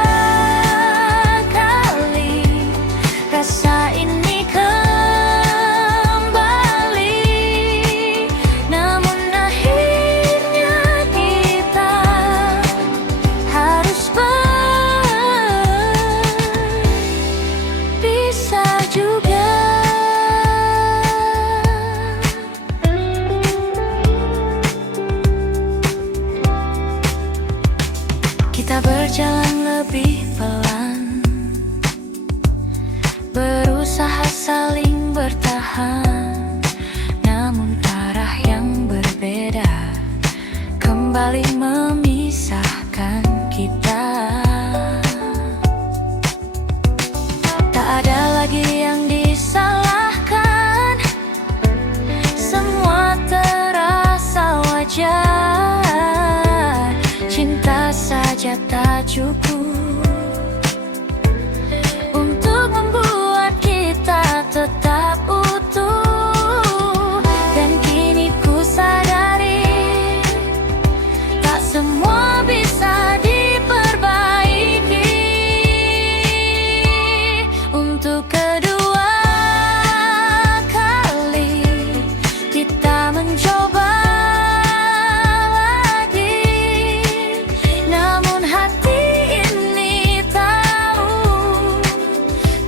kali rasa ini kembali, namun akhirnya kita harus berpisah juga. Kita berjalan lebih pelan, berusaha saling bertahan, namun arah yang berbeda kembali memisahkan kita. Tak ada lagi yang disalahkan, semua terasa wajar. Cinta saja tak cukup untuk membuat kita tetap utuh. Dan kini ku sadari, tak semua bisa diperbaiki. Untuk kedua kali kita mencoba lagi, namun hati ini tahu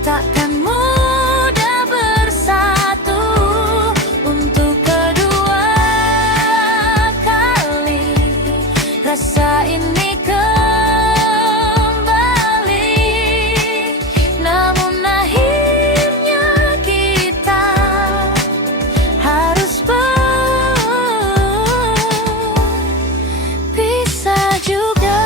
takkan mudah bersatu. Untuk kedua kali rasa ini kembali, namun akhirnya kita harus berpisah juga.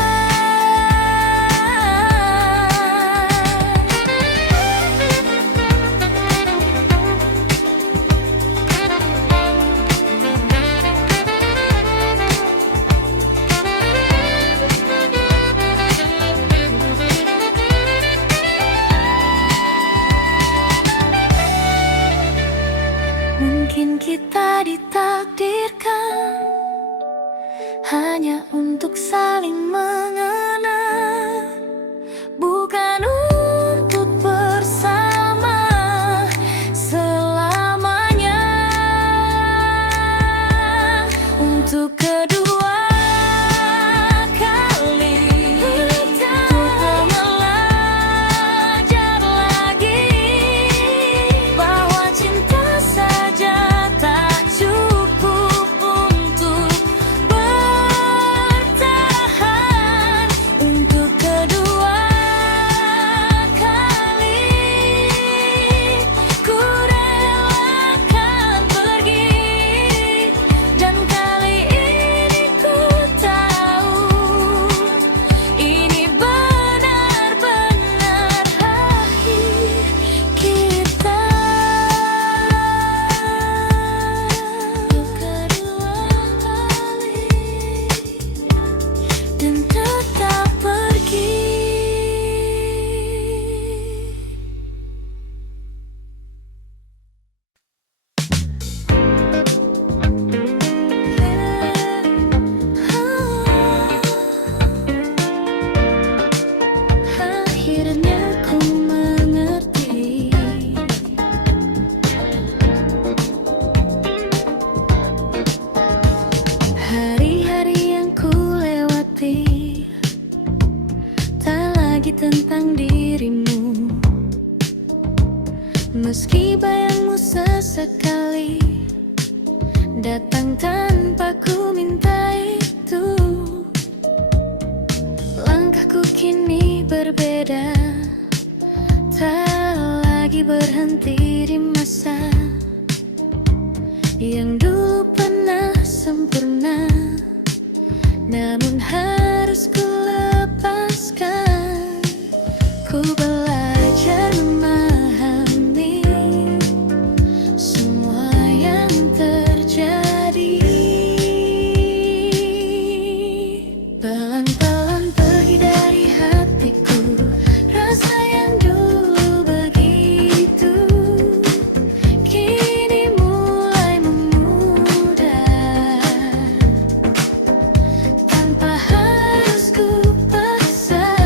Mungkin kita ditakdirkan hanya untuk saling mengenal, bukan untuk bersama selamanya. Untuk kedua kali kita belajar lagi bahwa cinta saja tak cukup untuk bertahan. datang tanpa ku minta itu. Langkahku kini berbeda, tak lagi berhenti di masa yang dulu pernah sempurna, namun harus ku lepaskan. Ku belajar memahami semua yang terjadi. Pelan-pelan pergi dari hatiku rasa yang dulu begitu, kini mulai memudar tanpa harus ku paksa.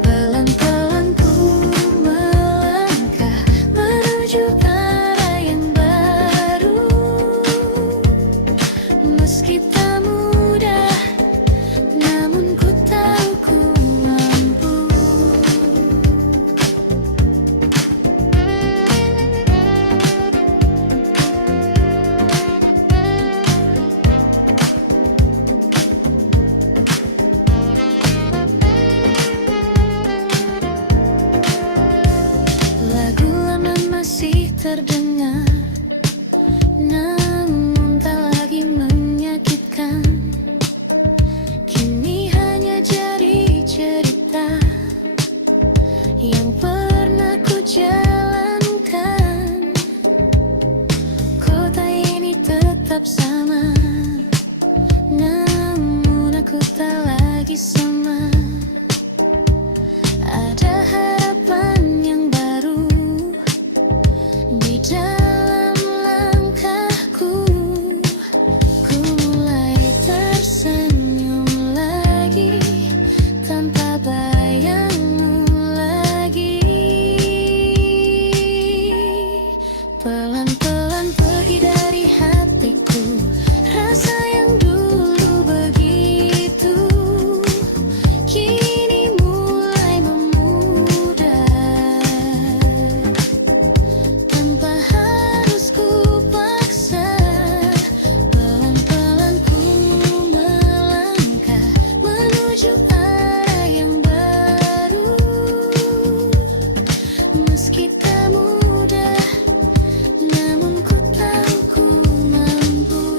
Pelan-pelan ku melangkah menuju arah yang baru, meski tak mudah, namun ku tahu ku mampu. Lagu lama masih terdengar, namun tak lagi menyakitkan. Kini hanya jadi cerita yang pernah ku jalankan. Kota ini tetap sama, namun aku tak lagi sama. Ada harapan yang baru di dalam langkahku. Ku mulai tersenyum lagi tanpa bayangmu lagi. Pelan-pelan pergi dari hatiku rasa yang dulu begitu, kini mulai memudar tanpa harus ku paksa. Pelan-pelan ku melangkah menuju arah yang baru, meski tak mudah, namun ku tahu ku mampu.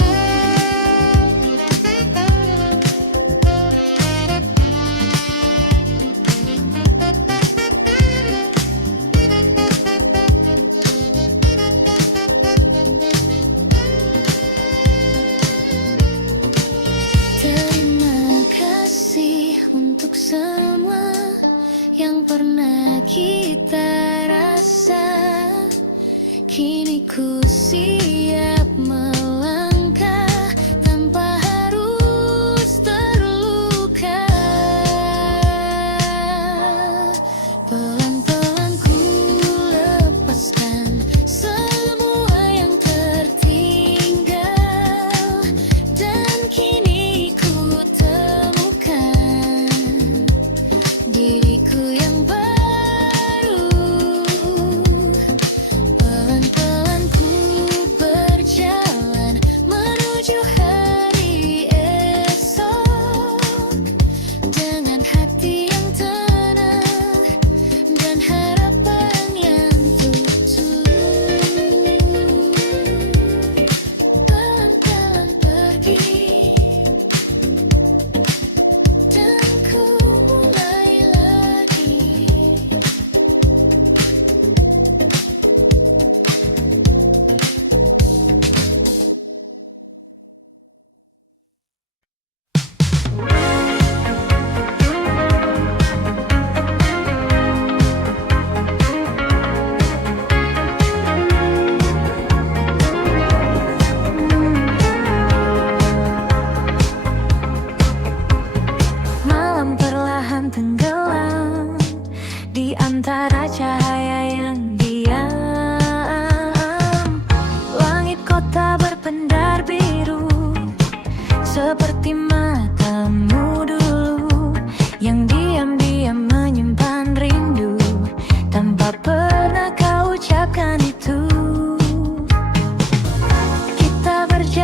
Terima kasih untuk semua yang pernah kita rasa. Kini ku siap melangkah tanpa harus terluka. Pelan-pelan ku lepaskan semua yang tertinggal, dan kini ku temukan diriku yang baru. Pelan-pelan ku berjalan menuju hari esok, dengan hati yang tenang dan harapan yang tulus. Pelan-pelan pergi dan ku mulai lagi. Malam perlahan tenggelam di antara cahaya yang diam. Langit kota berpendar biru seperti matamu dulu, yang diam-diam menyimpan rindu tanpa pernah kau ucapkan itu. Kita berjalan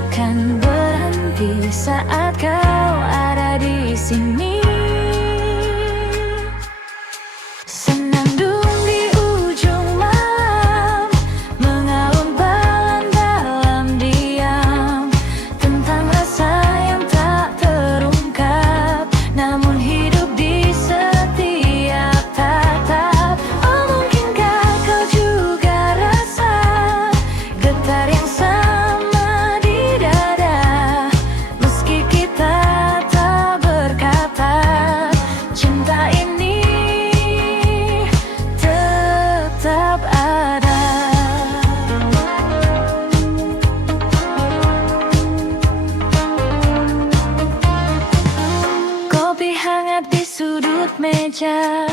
akan berhenti saat kau ada di sini. Senandung di ujung malam, mengalun pelan dalam diam, tentang rasa yang tak terungkap, namun hidup di setiap tatap. Oh, mungkinkah kau juga rasa getar yang sama di dada, meski kita tak berkata, cinta ini tetap ada. Kopi hangat di sudut meja,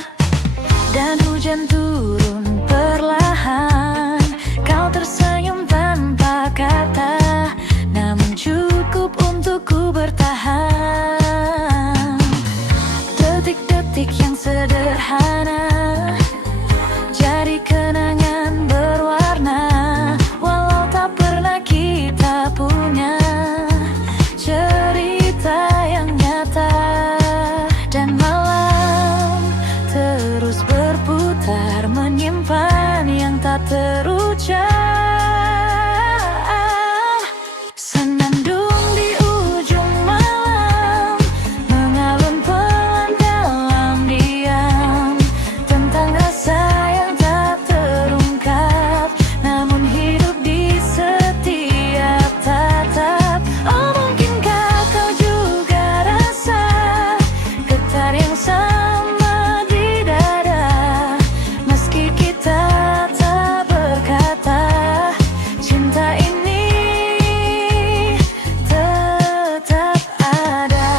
dan hujan turun perlahan. Kau tersenyum tanpa kata, namun cukup untukku bertahan. Detik-detik yang sederhana jadi kenangan berwarna, walau tak pernah kita punya cerita yang nyata. Dan malam terus berputar, menyimpan yang tak terucap. Senandung di ujung malam, mengalun pelan dalam diam, tentang rasa yang tak terungkap, namun hidup di setiap tatap. Oh, mungkinkah kau juga rasa getar yang sama di dada, meski kita tak berkata, cinta ini tetap ada.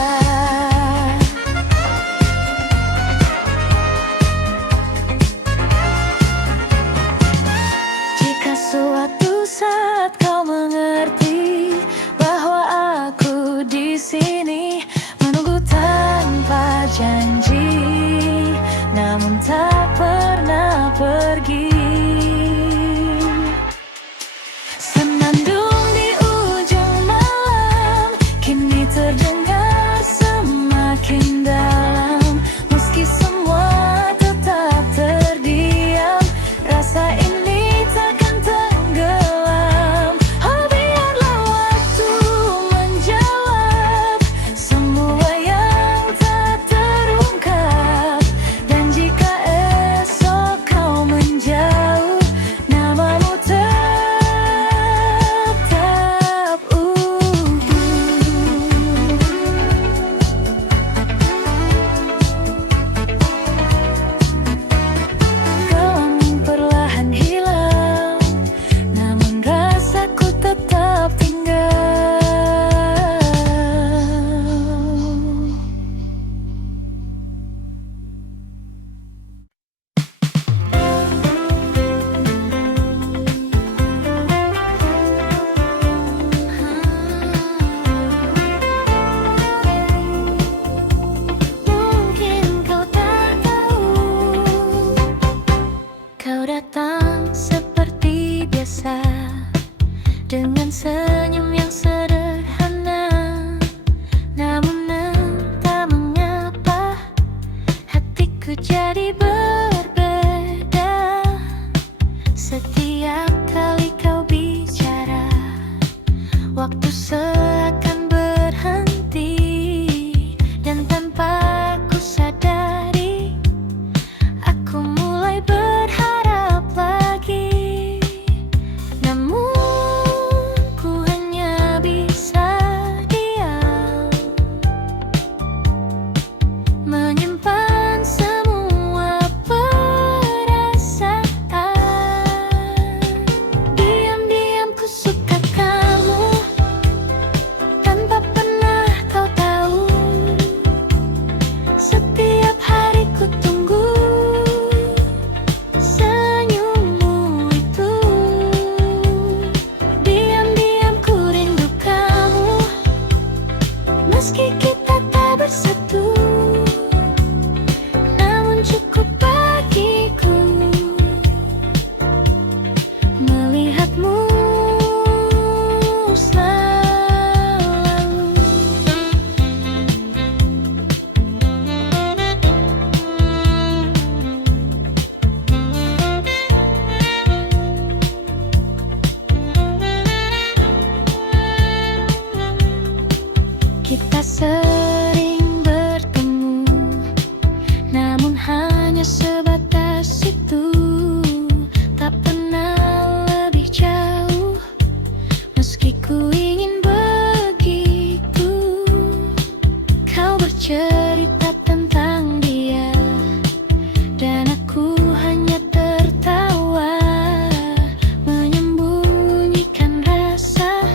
Jika suatu saat kau mengerti bahwa aku di sini, menunggu tanpa janji, namun tak pernah pergi. Senandung di ujung malam, kini terdengar semakin dalam, meski semua tetap terdiam, rasa ini takkan tenggelam. Oh, biarlah waktu menjawab semua yang tak terungkap, dan jika esok kau menjauh, namamu tetap utuh. Gelang perlahan hilang, namun rasaku tetap tinggal. Mungkin kau tak tahu, kau datang seperti biasa, dengan senyum yang sederhana, namun entah mengapa hatiku jadi berbeda. Setiap kali kau bicara, waktu seakan berhenti, dan tanpa ku sadari, aku mulai berharap lagi. Namun ku hanya bisa diam, menyimpan semua perasaan. Diam-diam ku suka kamu, tanpa pernah kau tahu. Setiap hari ku tunggu senyummu itu. Diam-diam ku rindu kamu, meski kita tak bersatu, namun cukup bagiku melihatmu selalu. Kita sering bertemu, namun hanya sebatas itu. Tak pernah lebih jauh, meski ku ingin begitu. Kau bercerita tentang dia, dan aku hanya tertawa, menyembunyikan rasa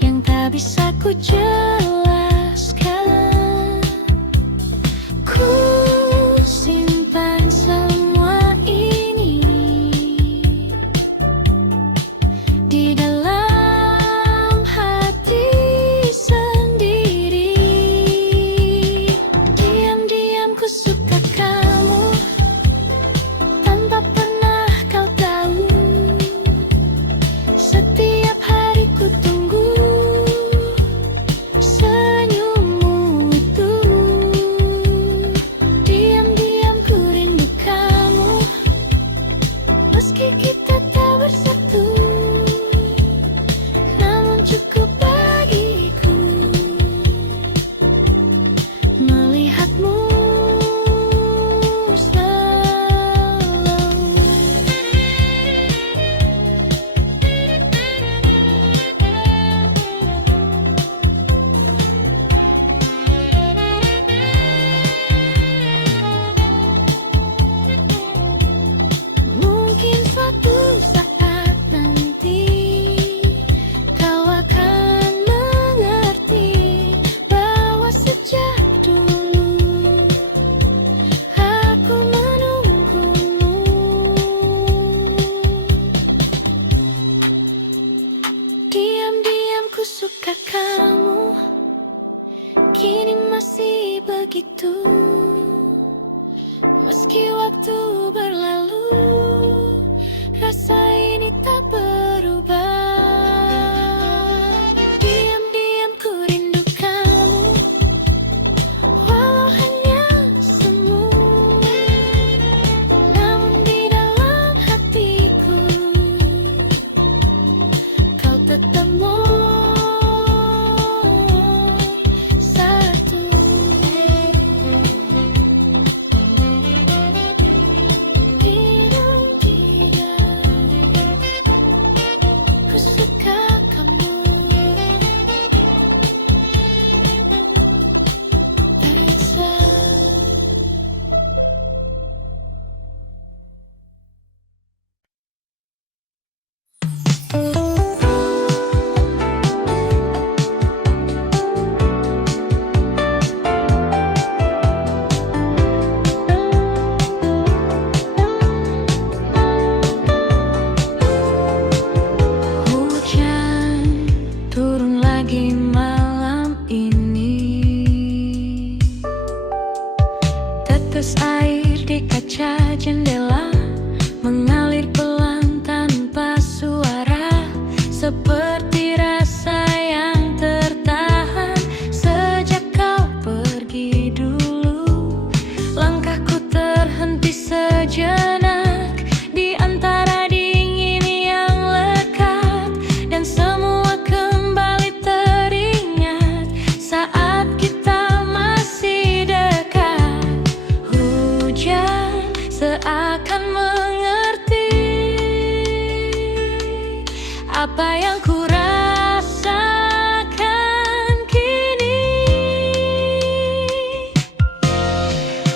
yang tak bisa ku jelaskan. Ku simpan semua ini di dalam hati sendiri. Diam-diam ku suka kamu, tanpa pernah kau tahu. Setiap hari ku tunggu senyummu itu. Diam-diam ku rindu kamu, meski kita tak bersatu. Namun cukup bagiku melihatmu selalu. Mungkin suatu saat nanti kau akan mengerti bahwa sejak dulu aku menunggumu. Diam-diam ku suka kamu, kini masih begitu. Meski waktu berlalu, rasa ini tak berubah. Diam-diam ku rindu kamu, walau hanya semu. Namun di dalam hatiku kau tetap satu. Ku suka kamu, bisa. Hujan turun lagi malam ini. Tetes air di kaca jendela mengalir pelan tanpa suara, seperti rasa yang tertahan sejak kau pergi dulu. Langkahku terhenti sejenak di antara dingin yang lekat, dan semua kembali teringat saat kita masih dekat. Hujan seakan mengerti apa yang ku rasakan kini.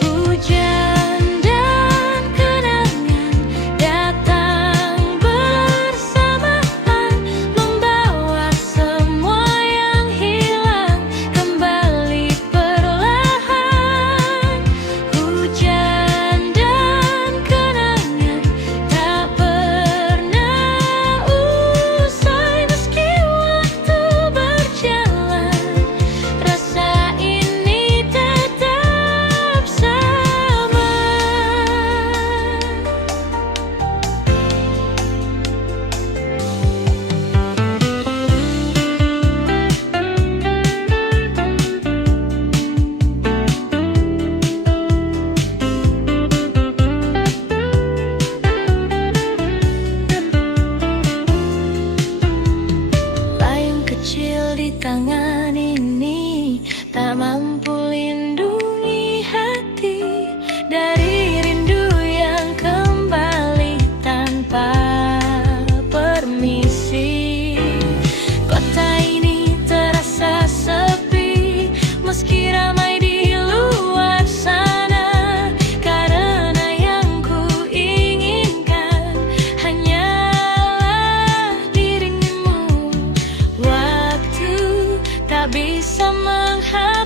Hujan dan kenangan datang bersamaan, membawa semua yang hilang kembali perlahan. Hujan dan kenangan tak pernah usai, meski waktu berjalan, rasa ini tetap sama. Layang kecil di tangan ini tak mampu lindungi hati dari rindu yang kembali tanpa permisi. Kota ini terasa sepi meski ramai di luar sana, karena yang ku inginkan hanyalah dirimu. Waktu tak bisa menghapus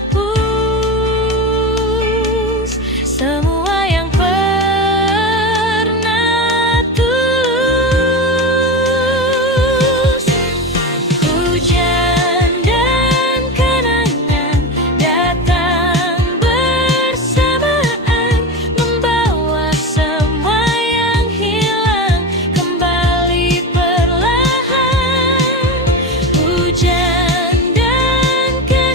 semua yang pernah tulus. Hujan dan kenangan datang bersamaan, membawa semua yang hilang kembali perlahan. Hujan dan kenangan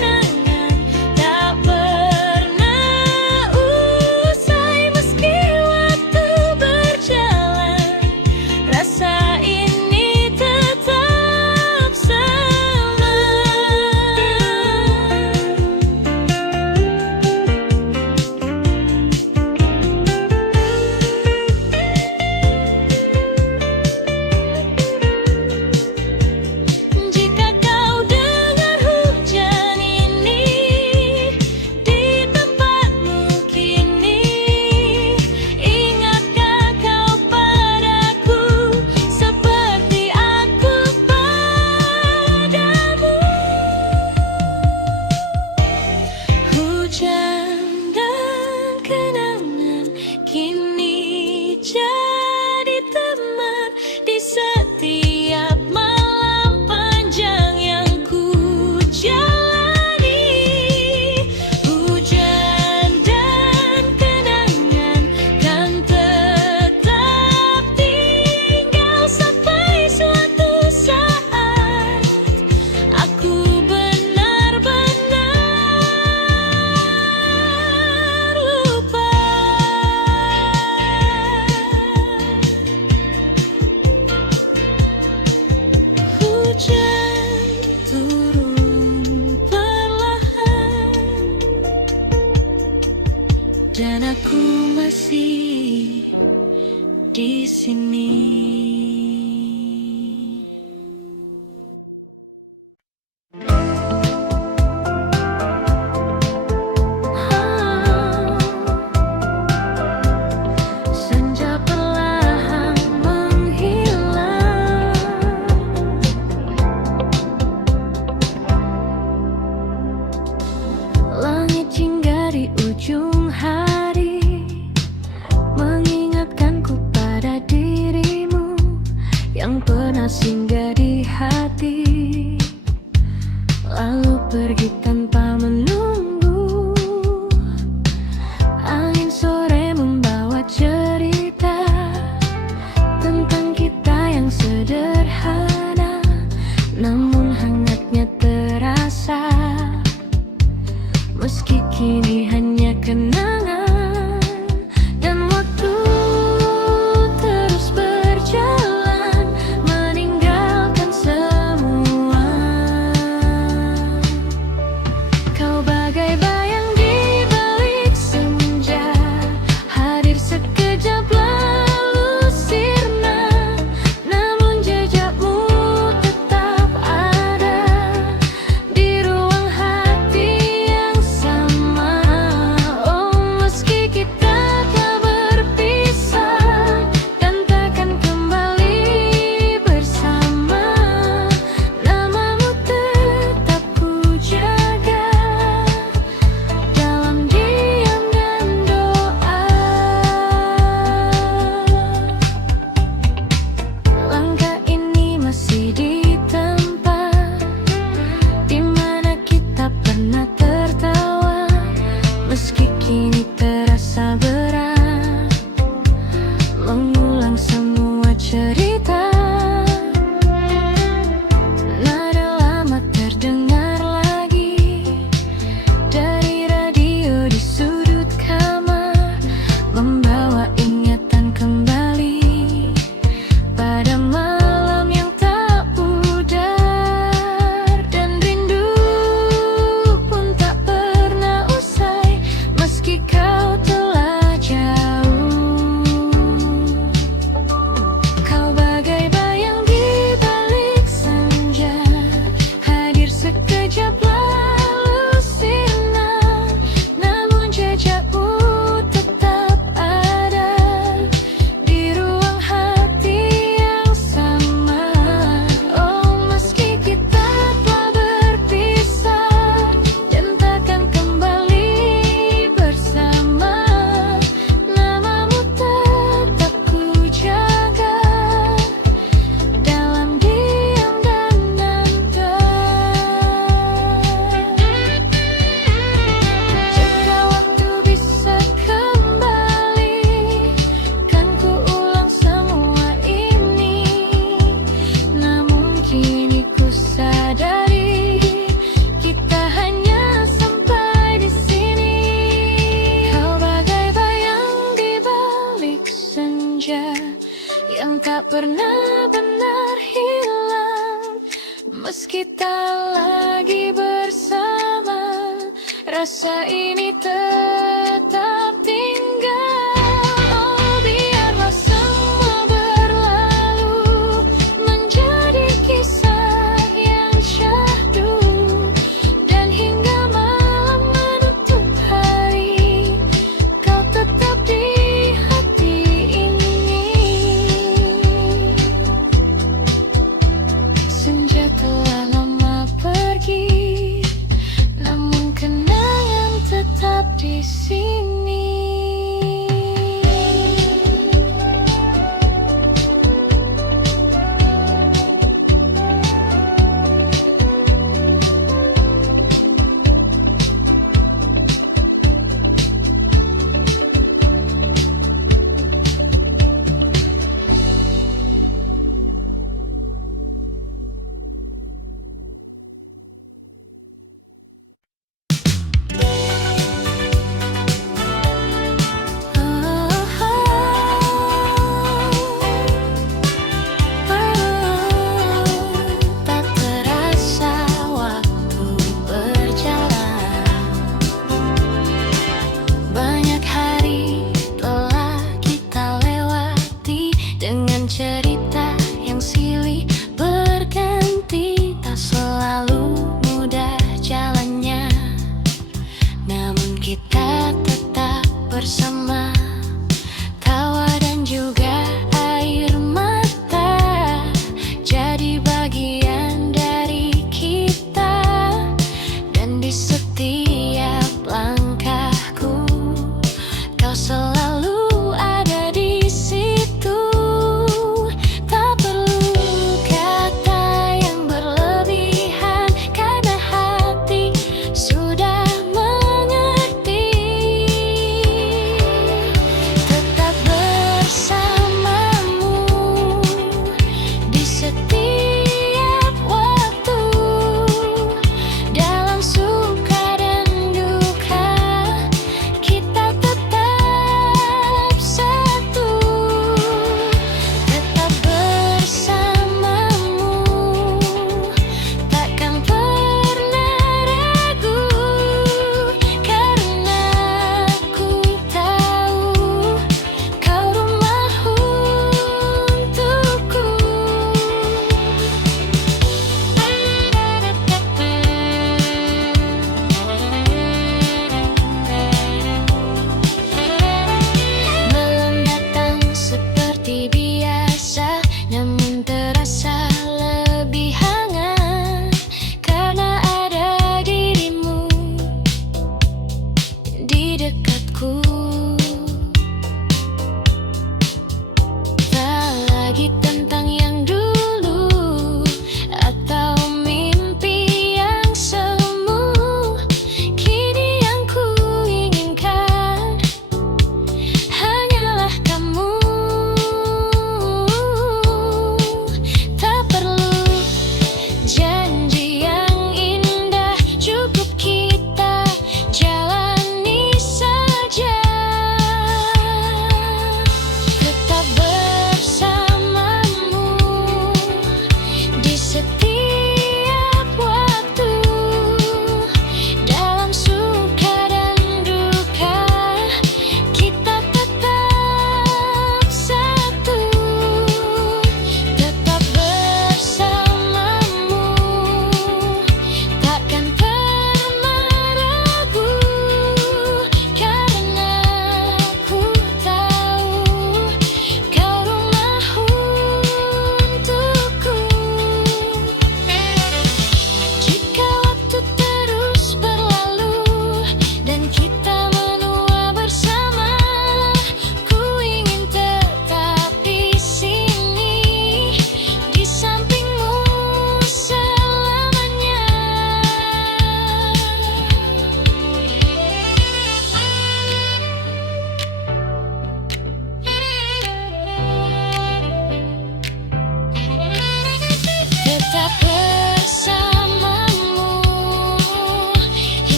kita lagi bersama, rasa ini tetap tinggal. Oh, biarlah semua berlalu, menjadi kisah yang syahdu. Dan hingga malam menutup hari, kau tetap di hati ini. Senja telah lama pergi, namun kenangan tetap di sini.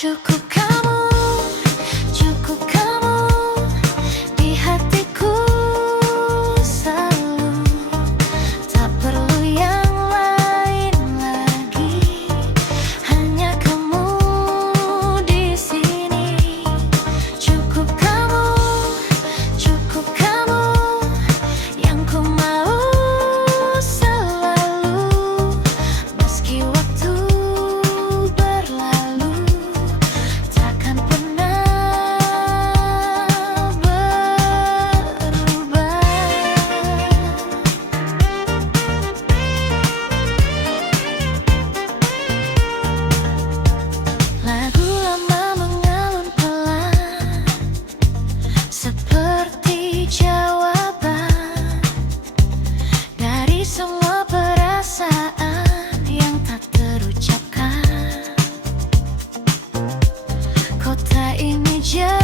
Cukup kamu di hatiku selalu. Tak perlu yang lain lagi, hanya kamu di sini. Cukup kamu yang ku mau selalu. Meski waktu berlalu, takkan pernah berubah. Lagu lama mengalun pelan, seperti jawaban dari semua perasaan yang tak terucapkan. Kota ini jauh